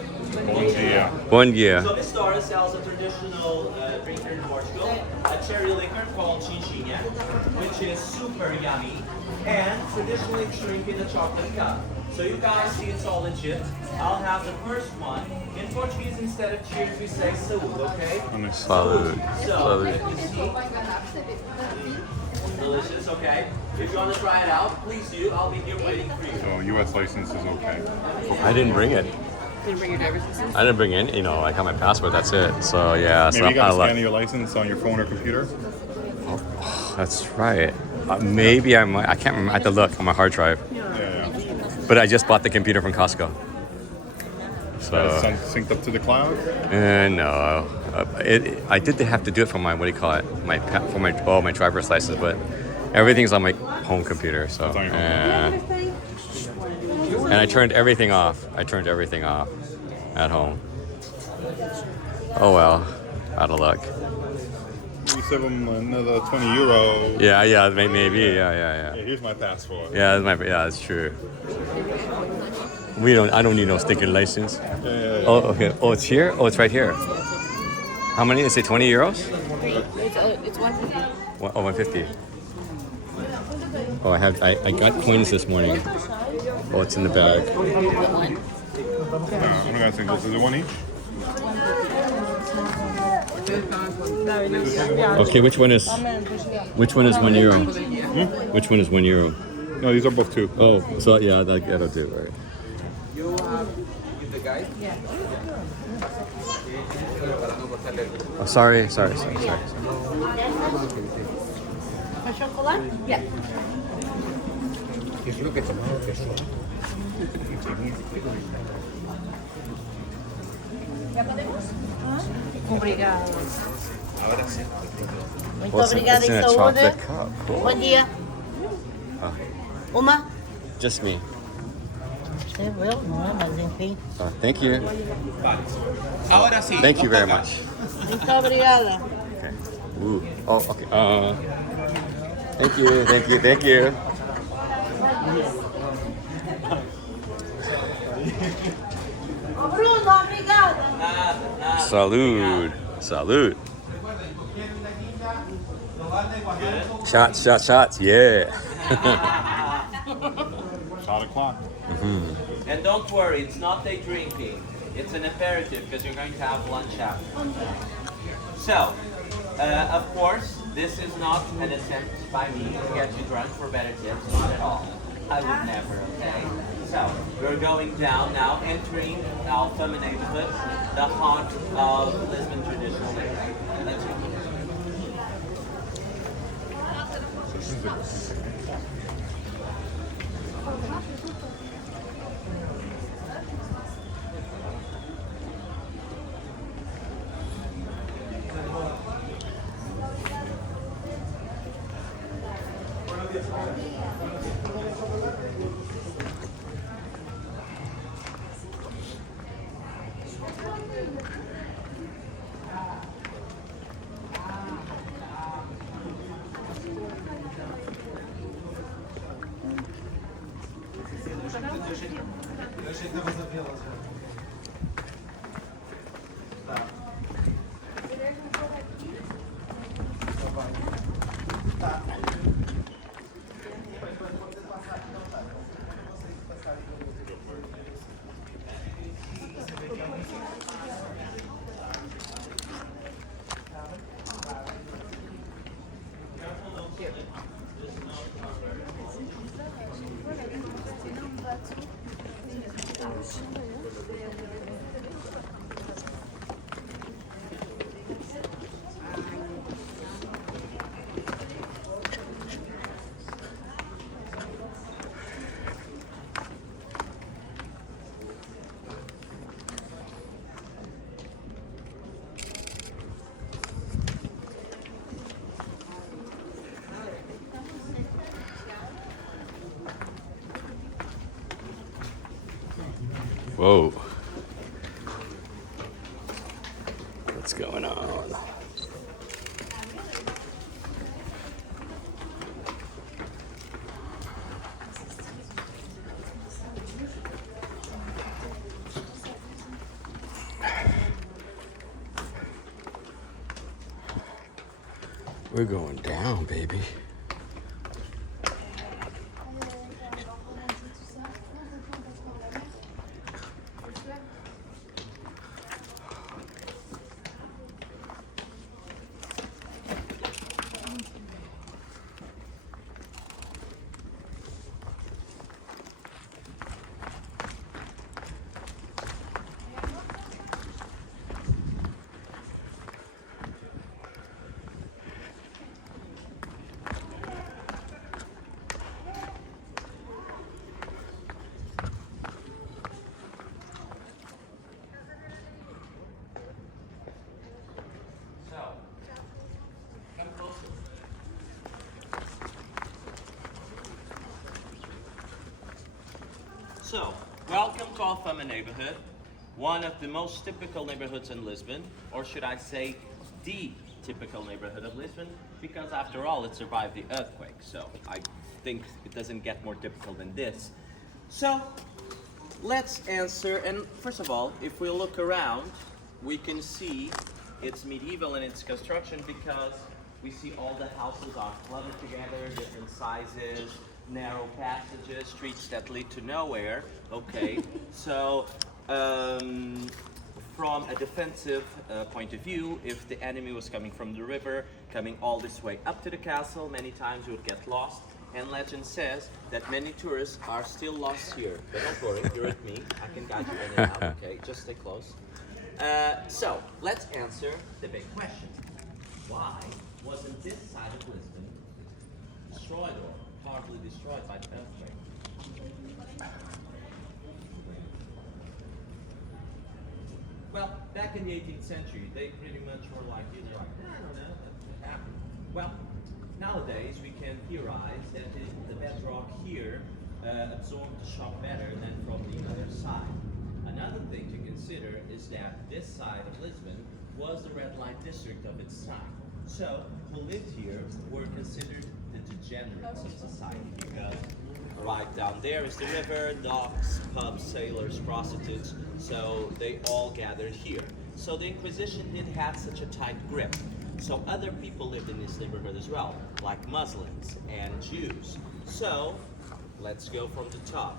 Bom dia. One year. So Miss Dora sells a traditional traditional drink here in Portugal, a cherry liquor called chinchilla, which is super yummy, and traditionally it's drinking in a chocolate cup. So you guys see it's all legit. I'll have the first one. In Portuguese, instead of cheers, we say saúde, okay? Salud. So, if you see, delicious, okay? If you want to try it out, please do. I'll be here waiting for you. So U.S. license is okay. I didn't bring it. Didn't bring your driver's license? I didn't bring in, you know, I got my passport, that's it. So yeah, Maybe you got to scan your license on your phone or computer. that's right. Maybe I might, I can't remember, I have to look on my hard drive. Yeah. But I just bought the computer from Costco. So, Synced up to the cloud. no. I did have to do it for my, what do you call it? My driver's license, but everything's on my home computer, so. It's on your And I turned everything off. at home. Oh well, out of luck. You save them another €20. Yeah, maybe, yeah. Yeah, here's my passport. Yeah, that's true. I don't need no stinking license. Yeah. Oh, okay. Oh, it's here? Oh, it's right here. How many? Is it €20? It's 150. Oh, 150. Oh, I got coins this morning. Oh, it's in the bag. I'm gonna think this is the one each. Okay, which one is €1? Which one is €1? No, these are both two. Oh, so yeah, that'll do. Right. Oh, sorry. Yeah. Obrigada. Muito obrigada e saúde. Cool. Bom dia. Uma? Just me. Eu não é, mas enfim. Thank you. Thank you very much. Muito obrigada. Okay. Ooh. Oh, okay. Thank you. Bruno, obrigada. Salud. Shots. Yeah. Shot o'clock. And don't worry, it's not a drinking. It's an aperitif because you're going to have lunch after. So, of course, this is not an attempt by me to get you drunk for better tips. Not at all. I would never, okay? So, we're going down now, entering Alpha neighborhood, the heart of Lisbon traditional liquor. Let's go. Whoa. What's going on? We're going down, baby. So, welcome to Alfama neighborhood, one of the most typical neighborhoods in Lisbon, or should I say, the typical neighborhood of Lisbon, because after all, it survived the earthquake, so I think it doesn't get more typical than this. So, let's answer, and first of all, if we look around, we can see it's medieval in its construction because we see all the houses are cluttered together, different sizes, narrow passages, streets that lead to nowhere. Okay, so from a defensive point of view, if the enemy was coming from the river, coming all this way up to the castle, many times you would get lost. And legend says that many tourists are still lost here. But don't worry, you're with me. I can guide you in and out, okay? Just stay close. So, let's answer the big question. Why wasn't this side of Lisbon destroyed or partly destroyed by the earthquake? Well, back in the 18th century, they pretty much were like, I don't know, that happened. Well, nowadays we can theorize that the bedrock here absorbed the shock better than from the other side. Another thing to consider is that this side of Lisbon was the red light district of its time. So, who lived here were considered the degenerates of society because right down there is the river, docks, pubs, sailors, prostitutes, so they all gathered here. So the Inquisition didn't have such a tight grip. So other people lived in this neighborhood as well, like Muslims and Jews. So, let's go from the top.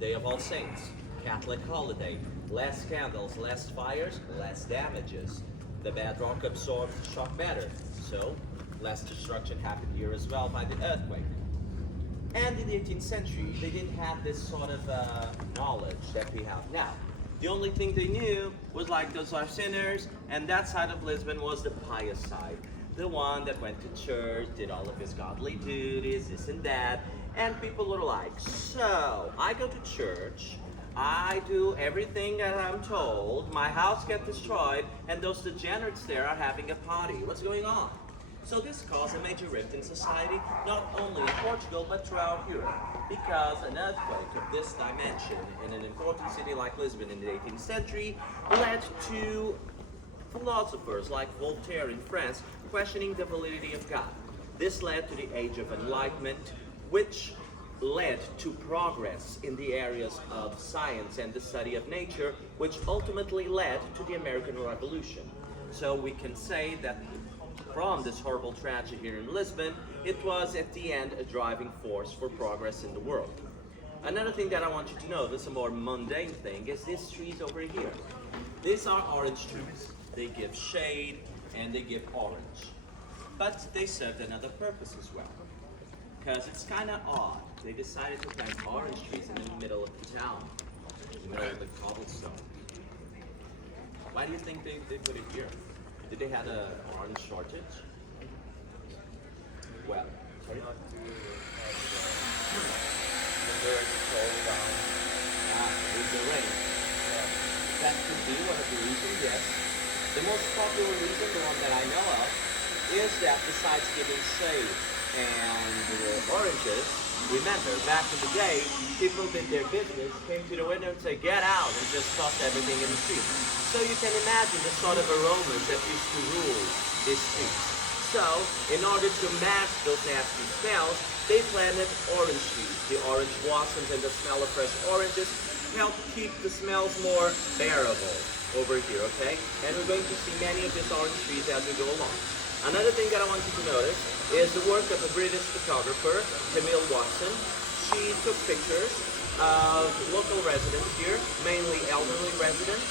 Day of All Saints, Catholic holiday, less scandals, less fires, less damages. The bedrock absorbed the shock better, so less destruction happened here as well by the earthquake. And in the 18th century, they didn't have this sort of knowledge that we have now. The only thing they knew was like those are sinners, and that side of Lisbon was the pious side. The one that went to church, did all of his godly duties, this and that, and people were like, so, I go to church, I do everything that I'm told, my house gets destroyed, and those degenerates there are having a party. What's going on? So this caused a major rift in society, not only in Portugal, but throughout Europe. Because an earthquake of this dimension in an important city like Lisbon in the 18th century led to philosophers like Voltaire in France questioning the validity of God. This led to the Age of Enlightenment, which led to progress in the areas of science and the study of nature, which ultimately led to the American Revolution. So we can say that from this horrible tragedy here in Lisbon, it was at the end a driving force for progress in the world. Another thing that I want you to know, this is a more mundane thing, is these trees over here. These are orange trees. They give shade and they give orange. But they served another purpose as well. Because it's kind of odd. They decided to plant orange trees in the middle of the town, in the middle of the cobblestone. Why do you think they put it here? Did they have an orange shortage? Well, sorry? Not to the birds fall down. With the rain. That could be one of the reasons, yes. The most popular reason, the one that I know of, is that besides giving shade and oranges, remember, back in the day, people did their business, came to the window and said, get out, and just tossed everything in the street. So you can imagine the sort of aromas that used to rule these streets. So, in order to mask those nasty smells, they planted orange trees. The orange blossoms and the smell of fresh oranges help keep the smells more bearable over here, okay? And we're going to see many of these orange trees as we go along. Another thing that I want you to notice is the work of a British photographer, Camille Watson. She took pictures of local residents here, mainly elderly residents,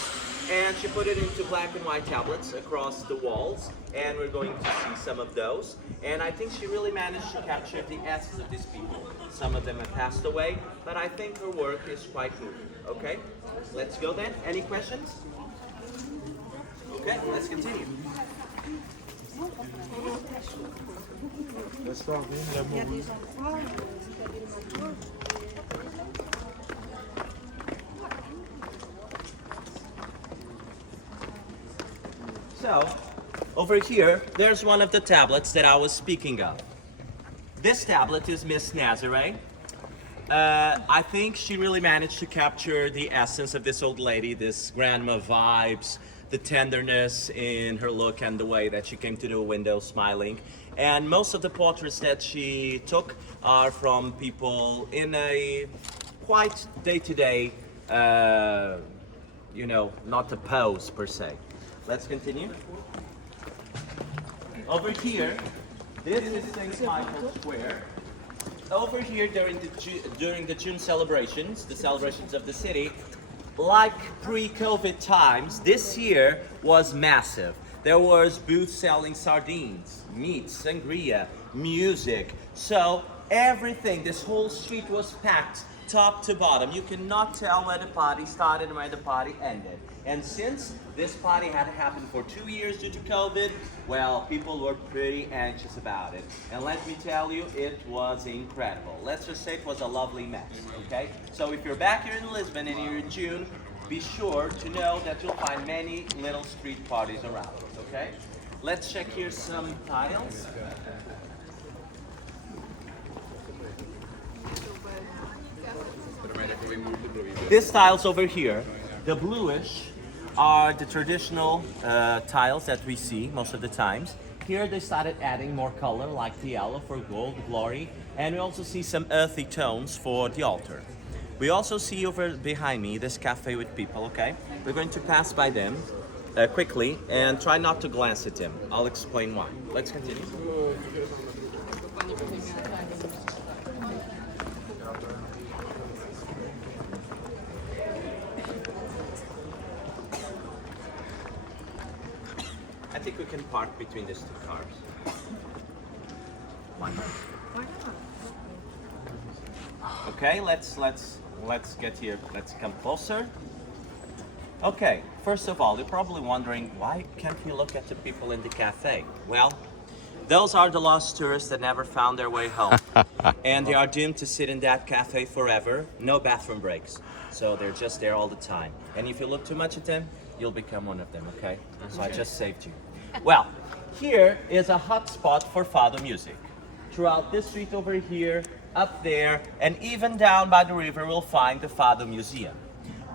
and she put it into black and white tablets across the walls, and we're going to see some of those. And I think she really managed to capture the essence of these people. Some of them have passed away, but I think her work is quite moving. Okay, let's go then. Any questions? Okay, let's continue. So, over here, there's one of the tablets that I was speaking of. This tablet is Miss Nazare. I think she really managed to capture the essence of this old lady, this grandma vibes, the tenderness in her look and the way that she came to the window smiling. And most of the portraits that she took are from people in a quite day-to-day, you know, not a pose per se. Let's continue. Over here, this is St. Michael's Square. Over here during the June celebrations, the celebrations of the city, like pre-COVID times, this year was massive. There was booths selling sardines, meat, sangria, music. So everything, this whole street was packed top to bottom. You cannot tell where the party started and where the party ended. And since this party had happened for 2 years due to COVID, well, people were pretty anxious about it. And let me tell you, it was incredible. Let's just say it was a lovely mess, okay? So if you're back here in Lisbon and you're in June, be sure to know that you'll find many little street parties around, okay? Let's check here some tiles. These tiles over here, the bluish, are the traditional tiles that we see most of the times. Here they started adding more color, like the yellow for gold, glory, and we also see some earthy tones for the altar. We also see over behind me this cafe with people, okay? We're going to pass by them quickly and try not to glance at them. I'll explain why. Let's continue. I think we can park between these two cars. Why not? Okay, let's get here. Let's come closer. Okay, first of all, you're probably wondering, why can't we look at the people in the cafe? Well, those are the lost tourists that never found their way home. And they are doomed to sit in that cafe forever, no bathroom breaks. So they're just there all the time. And if you look too much at them, you'll become one of them, okay? So I just saved you. Well, here is a hot spot for fado music. Throughout this street over here, up there, and even down by the river, we'll find the Fado Museum.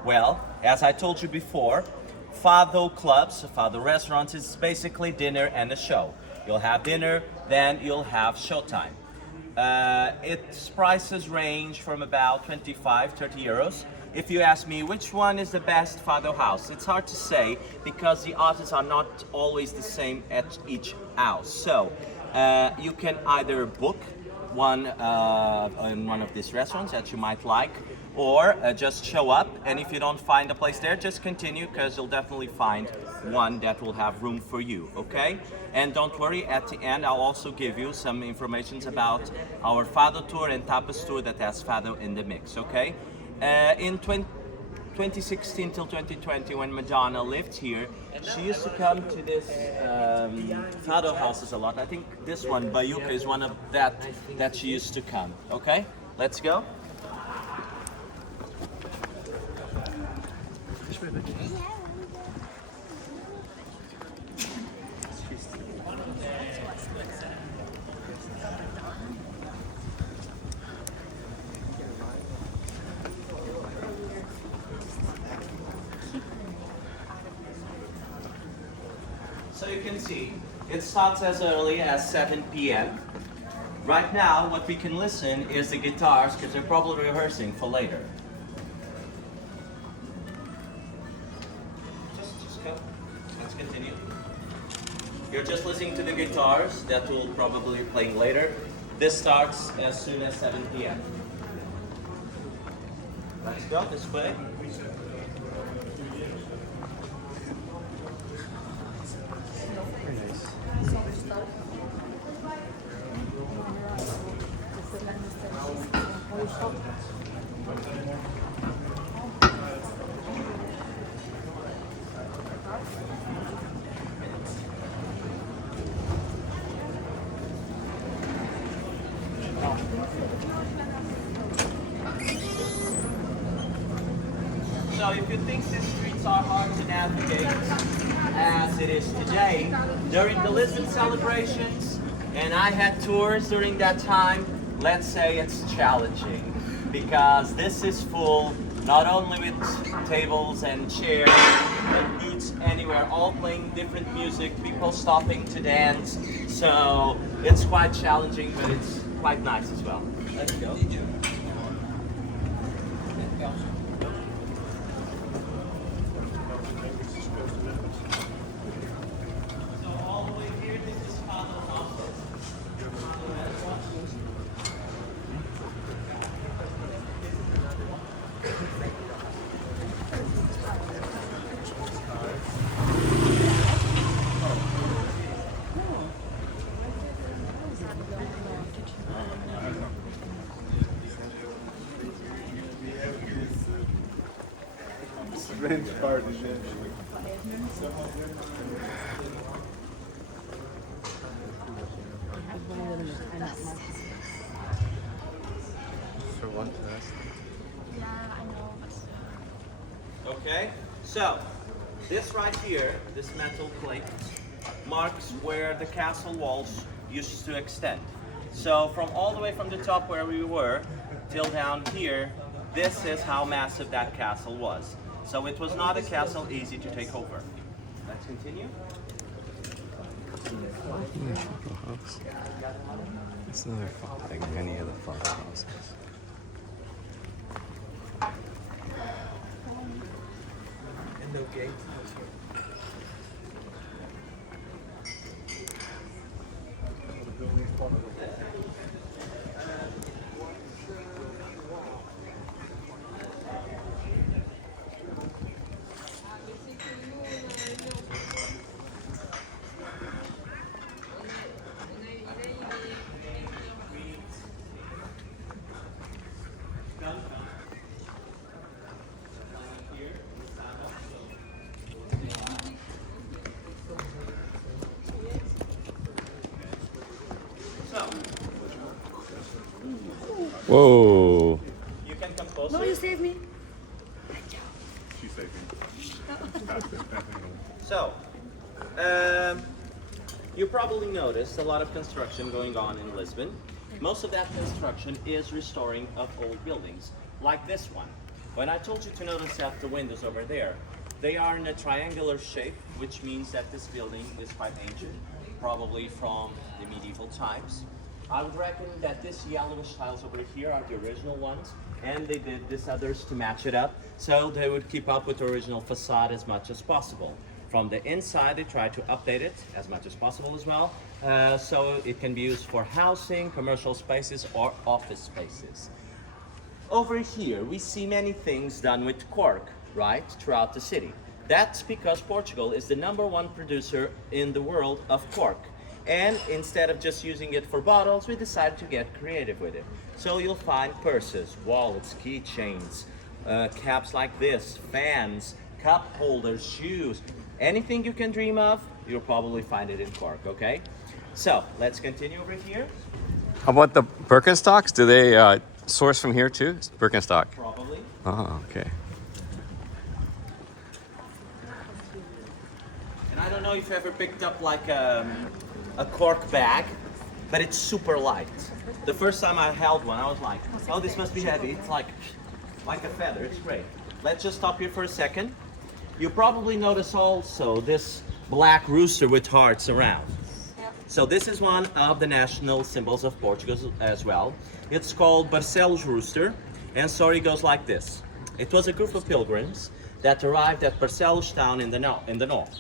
Well, as I told you before, Fado clubs, Fado restaurants, is basically dinner and a show. You'll have dinner, then you'll have showtime. Its prices range from about 25, 30 euros. If you ask me which one is the best Fado house, it's hard to say because the artists are not always the same at each house. So you can either book one in one of these restaurants that you might like, or just show up, and if you don't find a place there, just continue, because you'll definitely find one that will have room for you, okay? And don't worry, at the end I'll also give you some information about our Fado tour and Tapas tour that has Fado in the mix, okay? In 2016 till 2020, when Madonna lived here, she used to come to this Fado houses a lot. I think this one, Bayuca, is one of that she used to come. Okay, let's go. So you can see, it starts as early as 7 p.m. Right now, what we can listen is the guitars, because they're probably rehearsing for later. Just go. Let's continue. You're just listening to the the guitars that we'll probably be playing later. This starts as soon as 7 p.m. Let's go this way. So if you think the streets are hard to navigate, as it is today, during the Lisbon celebrations, and I had tours during that time, let's say it's challenging, because this is full, not only with tables and chairs, but booths anywhere, all playing different music, people stopping to dance, so it's quite challenging, but it's quite nice as well. Let's go. Revenge party, man. For one test. Yeah, I know. Okay, so this right here, this metal plate, marks where the castle walls used to extend. So from all the way from the top where we were till down here, this is how massive that castle was. So it was not a castle easy to take over. Let's continue. It's another like many of the farmhouses. And no gate. Whoa. You can come closer. No, you saved me. She's taking. So, you probably noticed a lot of construction going on in Lisbon. Most of that construction is restoring of old buildings, like this one. When I told you to notice that the windows over there, they are in a triangular shape, which means that this building is quite ancient, probably from the medieval times. I would reckon that this yellowish tiles over here are the original ones, and they did this others to match it up, so they would keep up with the original facade as much as possible. From the inside, they try to update it as much as possible as well, so it can be used for housing, commercial spaces, or office spaces. Over here, we see many things done with cork, right, throughout the city. That's because Portugal is the #1 producer in the world of cork. And instead of just using it for bottles, we decided to get creative with it. So you'll find purses, wallets, keychains, caps like this, fans, cup holders, shoes, anything you can dream of, you'll probably find it in cork, okay? So let's continue over here. How about the Birkenstocks? Do they source from here too? Birkenstock. Probably. Oh, okay. And I don't know if you ever picked up like a cork bag, but it's super light. The first time I held one, I was like, oh, this must be heavy. It's like a feather, it's great. Let's just stop here for a second. You probably notice also this black rooster with hearts around. So this is one of the national symbols of Portugal as well. It's called Barcelos rooster, and story goes like this. It was a group of pilgrims that arrived at Barcelos town in the north.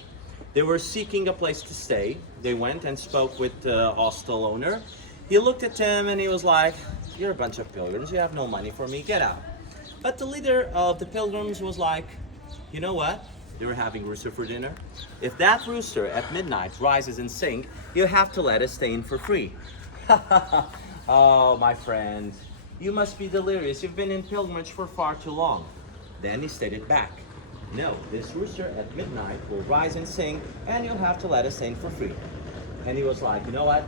They were seeking a place to stay. They went and spoke with the hostel owner. He looked at them and he was like, "You're a bunch of pilgrims, you have no money for me, get out." But the leader of the pilgrims was like, "You know what? They were having rooster for dinner. If that rooster at midnight rises and sings, you have to let us stay in for free." "Oh, my friend, you must be delirious. You've been in pilgrimage for far too long." Then he stated back, "No, this rooster at midnight will rise and sing, and you'll have to let us in for free." And he was like, "You know what?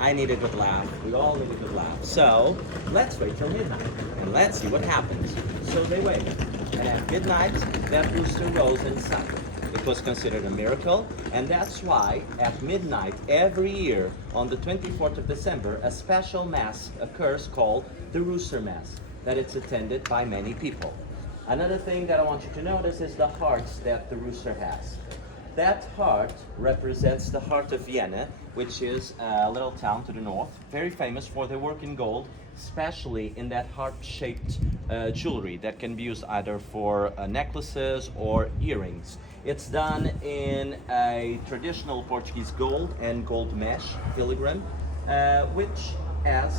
I need a good laugh. We all need a good laugh. So let's wait till midnight and let's see what happens." So they waited. And at midnight, that rooster rose and sang. It was considered a miracle, and that's why at midnight every year on the 24th of December, a special mass occurs called the Rooster Mass, that it's attended by many people. Another thing that I want you to notice is the hearts that the rooster has. That heart represents the heart of Vienna, which is a little town to the north, very famous for their work in gold, especially in that heart-shaped jewelry that can be used either for necklaces or earrings. It's done in a traditional Portuguese gold and gold mesh filigrane, which as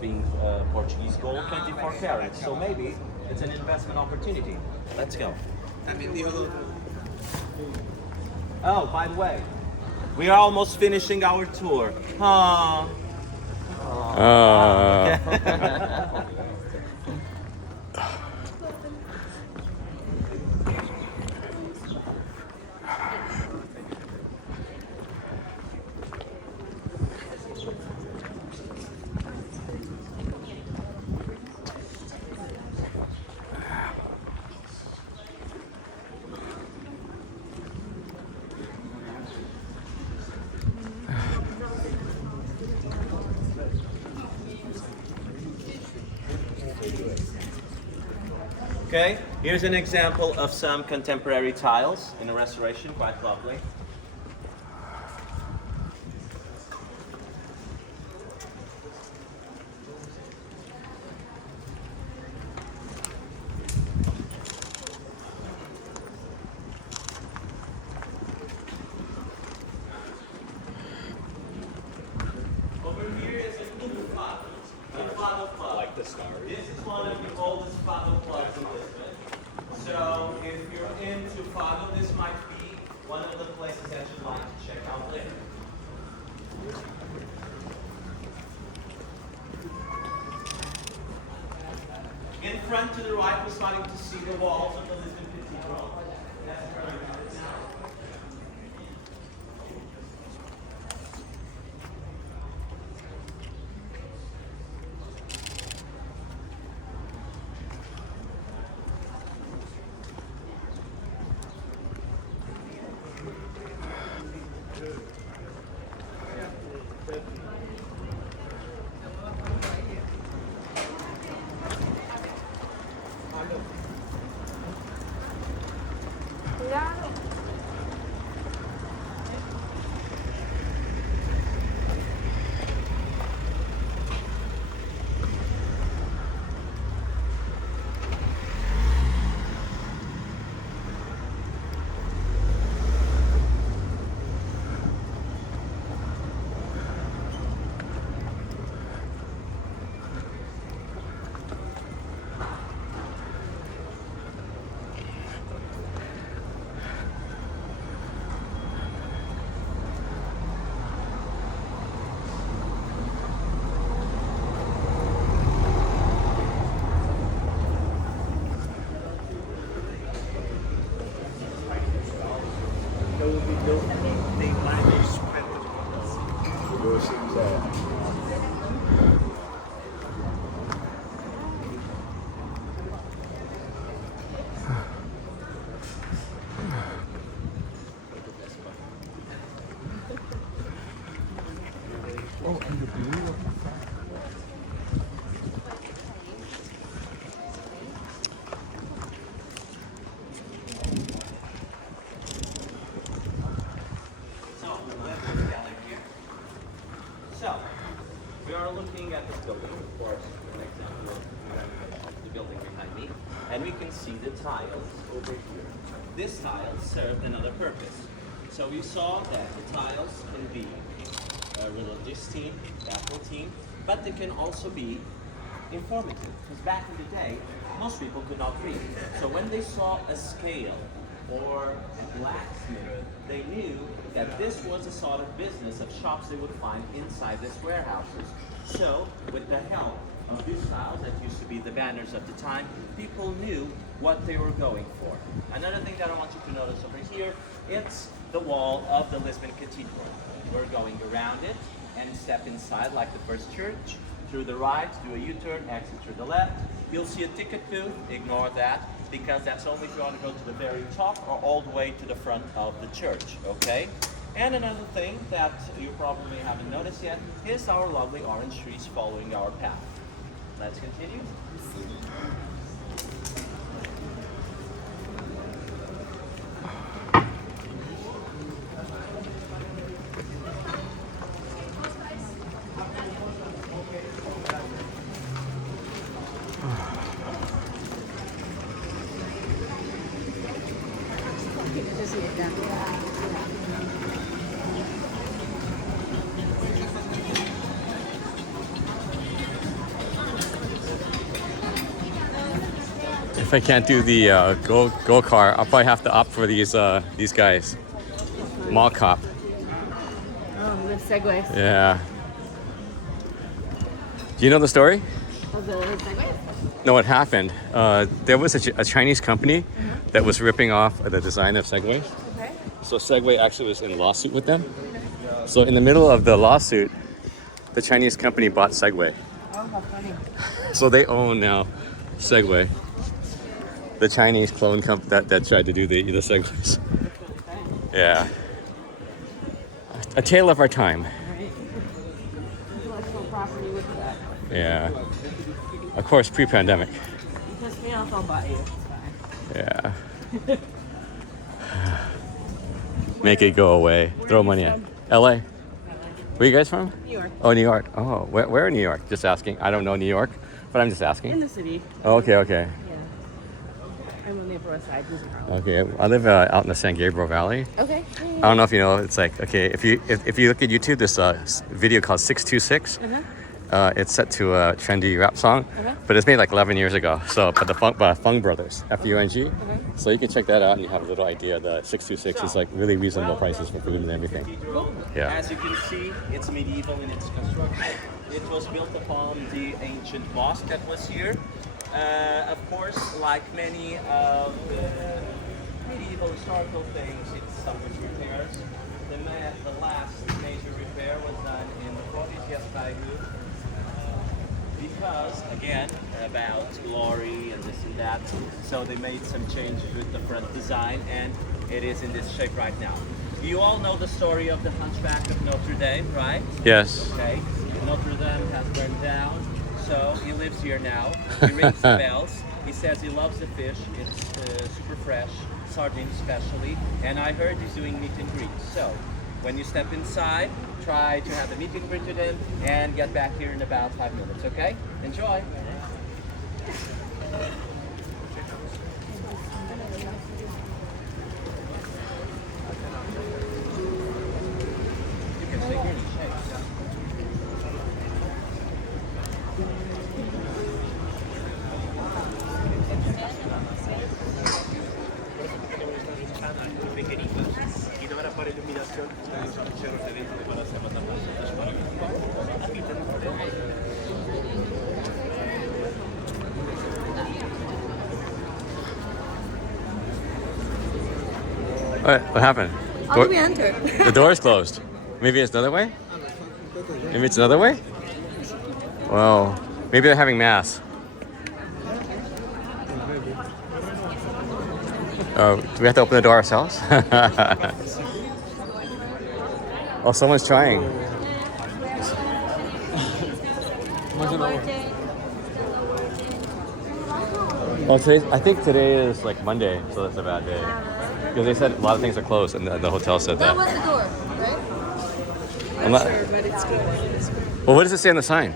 being Portuguese gold, 24 carats. So maybe it's an investment opportunity. Let's go. Oh, by the way, we are almost finishing our tour. Aww. Okay, here's an example of some contemporary tiles in a restoration, quite lovely. Over here is a fado club. Like the stars. This is one of the oldest fado clubs in Lisbon. So if you're into fado, this might be one of the places that you'd like to check out later. In front to the right, we're starting to see the walls of the Lisbon Cathedral. That's where we're at now. So, we are looking at this building, of course, an example of the building behind me, and we can see the tiles over here. This tile served another purpose. So we saw that the tiles can be religious-themed, battle-themed, but they can also be informative. Because back in the day, most people could not read. So when they saw a scale or a blacksmith, they knew that this was a sort of business of shops they would find inside these warehouses. So with the help of these tiles that used to be the banners of the time, people knew what they were going for. Another thing that I want you to notice over here, it's the wall of the Lisbon Cathedral. We're going around it and step inside like the first church. Through the right, do a U-turn, exit through the left. You'll see a ticket booth, ignore that, because that's only if you want to go to the very top or all the way to the front of the church, okay? And another thing that you probably haven't noticed yet is our lovely orange trees following our path. Let's continue. If I can't do the go car, I'll probably have to opt for these guys. Mall cop. Oh, the Segways. Yeah. Do you know the story? Of the Segways? No, what happened? There was a Chinese company that was ripping off the design of Segways. Okay. So Segway actually was in a lawsuit with them. So in the middle of the lawsuit, the Chinese company bought Segway. Oh, how funny. So they own now Segway. The Chinese clone company that tried to do the Segways. Yeah. A tale of our time. Right. Intellectual property with that. Yeah. Of course, pre-pandemic. You piss me off, I'll buy you. It's fine. Yeah. Make it go away. Throw money in. LA. Where are you guys from? New York. Oh, New York. Oh, where in New York? Just asking. I don't know New York, but I'm just In asking. the city. Okay, okay. Yeah. I'm on the Upper West Side. Okay, I live out in the San Gabriel Valley. Okay. I don't know if you know. It's like, okay, if you look at YouTube, there's a video called 626. It's set to a trendy rap song, but it's made like 11 years ago. So, but the Fung Brothers, F-U-N-G. So you can check that out and you have a little idea. The 626 is like really reasonable prices for food and everything. Yeah. As you can see, it's medieval in its construction. It was built upon the ancient mosque that was here. Of course, like many of the medieval historical things, it suffers repairs. The last major repair was done in the 40s, yes, because, again, about glory and this and that. So they made some changes with the front design, and it is in this shape right now. You all know the story of the Hunchback of Notre Dame, right? Yes. Okay. Notre Dame has burned down, so he lives here now. He rings the bells. He says he loves the fish. It's super fresh, sardines especially. And I heard he's doing meet and greet. So when you step inside, try to have a meet and greet with him and get back here in about 5 minutes, okay? Enjoy. You can take any shape. What happened? How do we enter? The door is closed. Maybe it's another way? Maybe it's another way? Well, maybe they're having mass. Oh, do we have to open the door ourselves? Oh, someone's trying. Oh, I think today is like Monday, so that's a bad day. Because they said a lot of things are closed, and the hotel said that. That was the door, right? I'm not sure, but it's good. Well, what does it say on the sign?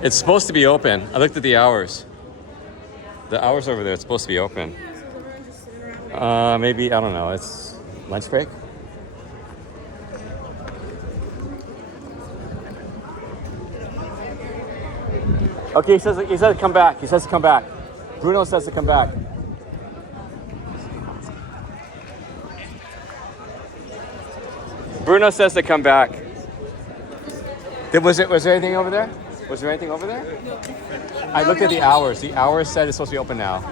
It's supposed to be open. I looked at the hours. The hours over there, it's supposed to be open. Maybe, I don't know. It's lunch break? Okay, he says to come back. He says to come back. Bruno says to come back. Bruno says to come back. Was there anything over there? Was there anything over there? No. I looked at the hours. The hours said it's supposed to be open now.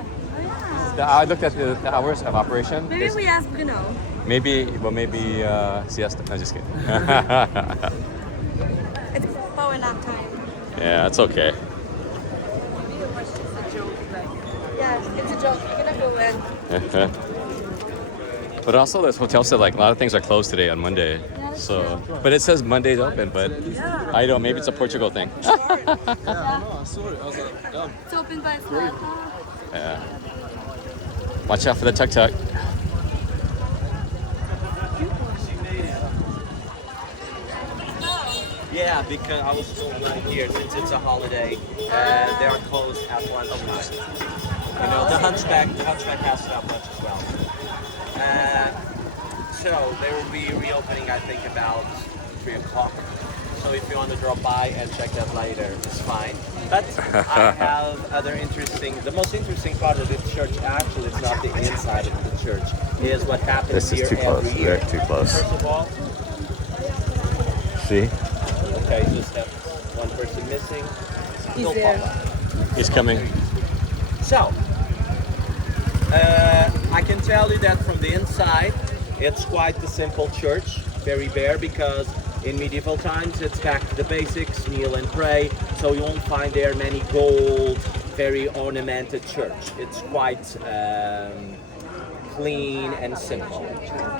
I looked at the hours of operation. Maybe we ask Bruno. Maybe siesta. No, just kidding. It's power nap time. Yeah, it's okay. Yeah, it's a joke. We're gonna go in. But also, this hotel said like a lot of things are closed today on Monday. So, but it says Monday's open. But I don't. Maybe it's a Portugal thing. Yeah, I saw it. I was like, damn. It's open, but it's not. Yeah. Watch out for the tuk-tuk. Yeah, because I was told right here, since it's a holiday, they are closed at lunchtime. You know, the hunchback has to have lunch as well. So they will be reopening, I think, about 3 o'clock. So if you want to drop by and check that later, it's fine. But I have the most interesting part of the church, actually, it's not the inside of the church, is what happens here every year. Too close. First of all, see? okay, just have one person missing. He's there. He's coming. So, I can tell you that from the inside, it's quite a simple church, very bare, because in medieval times it's back to the basics, kneel and pray, so you won't find there many gold, very ornamented church. It's quite clean and simple.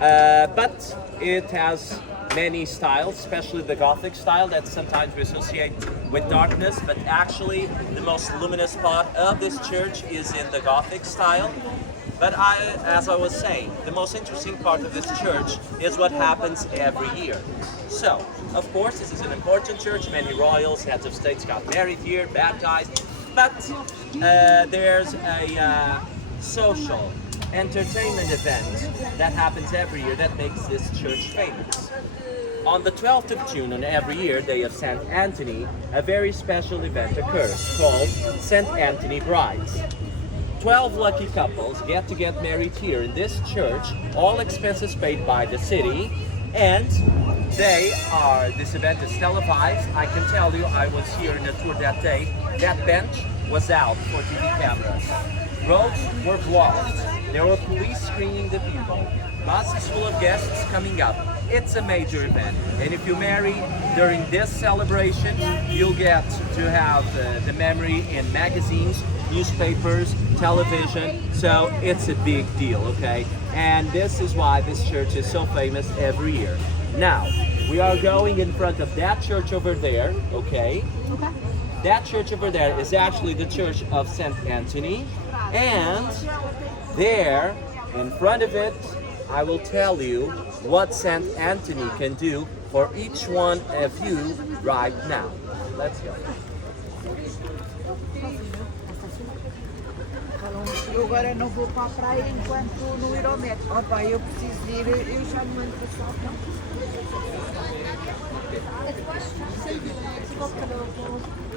But it has many styles, especially the Gothic style that sometimes we associate with darkness, but actually the most luminous part of this church is in the Gothic style. But as I was saying, the most interesting part of this church is what happens every year. So, of course, this is an important church. Many royals, heads of states got married here, baptized. But there's a social entertainment event that happens every year that makes this church famous. On the 12th of June on every year, day of St. Anthony, a very special event occurs called St. Anthony Brides. 12 lucky couples get married here in this church, all expenses paid by the city, and this event is televised. I can tell you, I was here in a tour that day, that bench was out for TV cameras. Roads were blocked. There were police screening the people. Buses full of guests coming up. It's a major event. And if you marry during this celebration, you'll get to have the memory in magazines, newspapers, television. So it's a big deal, okay? And this is why this church is so famous every year. Now, we are going in front of that church over there, okay? That church over there is actually the church of St. Anthony. And there, in front of it, I will tell you what St. Anthony can do for each one of you right now. Let's go. Eu agora não vou para a praia enquanto não ir ao metro. Opa, eu preciso ir, eu já não entro só.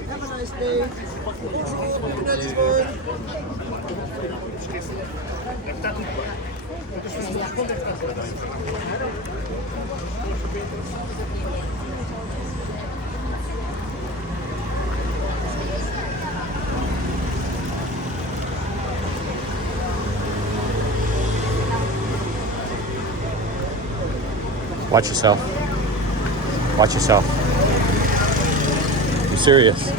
Have a nice day. Watch yourself. Watch yourself. I'm serious.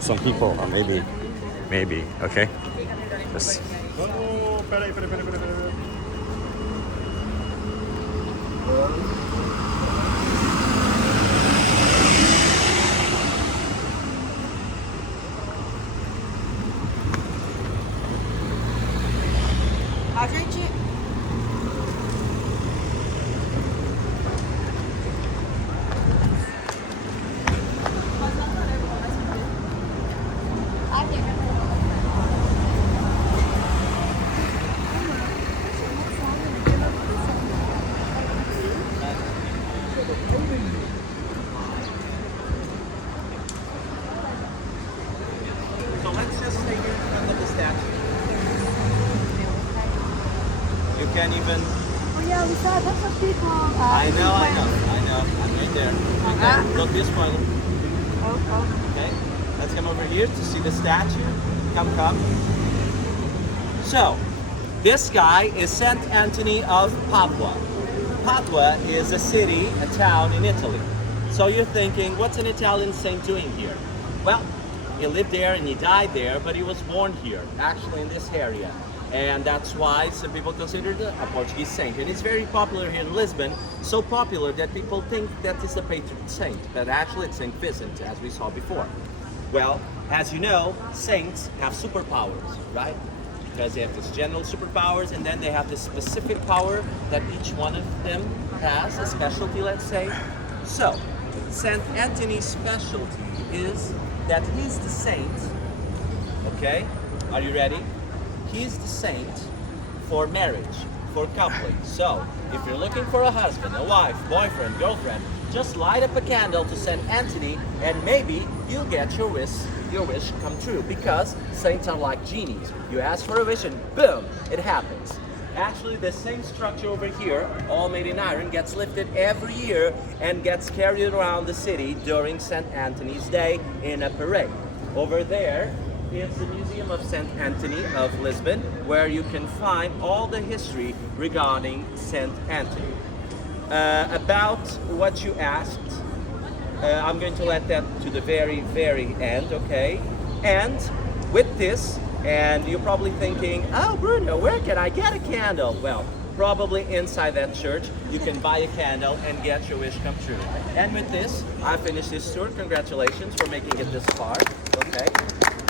Some people, or maybe, okay? Just... Oh, peraí. A gente can't even. Oh yeah, we saw lots of people. I know. I'm right there. Okay, look this one. Oh. Okay, let's come over here to see the statue. Come. So, this guy is Saint Anthony of Padua. Padua is a city, a town in Italy. So you're thinking, what's an Italian saint doing here? Well, he lived there and he died there, but he was born here, actually in this area. And that's why some people consider it a Portuguese saint. And it's very popular here in Lisbon, so popular that people think that it's a patron saint, but actually it's Saint Vincent, as we saw before. Well, as you know, saints have superpowers, right? Because they have this general superpowers, and then they have this specific power that each one of them has, a specialty, let's say. So, Saint Anthony's specialty is that he's the saint, okay? Are you ready? He's the saint for marriage, for coupling. So, if you're looking for a husband, a wife, boyfriend, girlfriend, just light up a candle to Saint Anthony and maybe you'll get your wish come true, because saints are like genies. You ask for a wish and boom, it happens. Actually, the same structure over here, all made in iron, gets lifted every year and gets carried around the city during St. Anthony's Day in a parade. Over there is the Museum of St. Anthony of Lisbon, where you can find all the history regarding St. Anthony. About what you asked, I'm going to let that to the very, very end, okay? And with this, and you're probably thinking, oh, Bruno, where can I get a candle? Well, probably inside that church, you can buy a candle and get your wish come true. And with this, I finished this tour. Congratulations for making it this far, okay?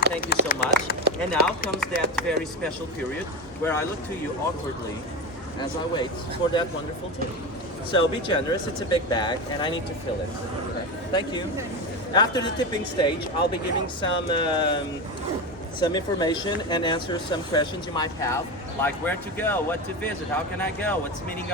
Thank you so much. And now comes that very special period where I look to you awkwardly as I wait for that wonderful tip. So be generous, it's a big bag, and I need to fill it. Okay. Thank you. After the tipping stage, I'll be giving some information and answer some questions you might have, like where to go, what to visit, how can I go, what's the meaning of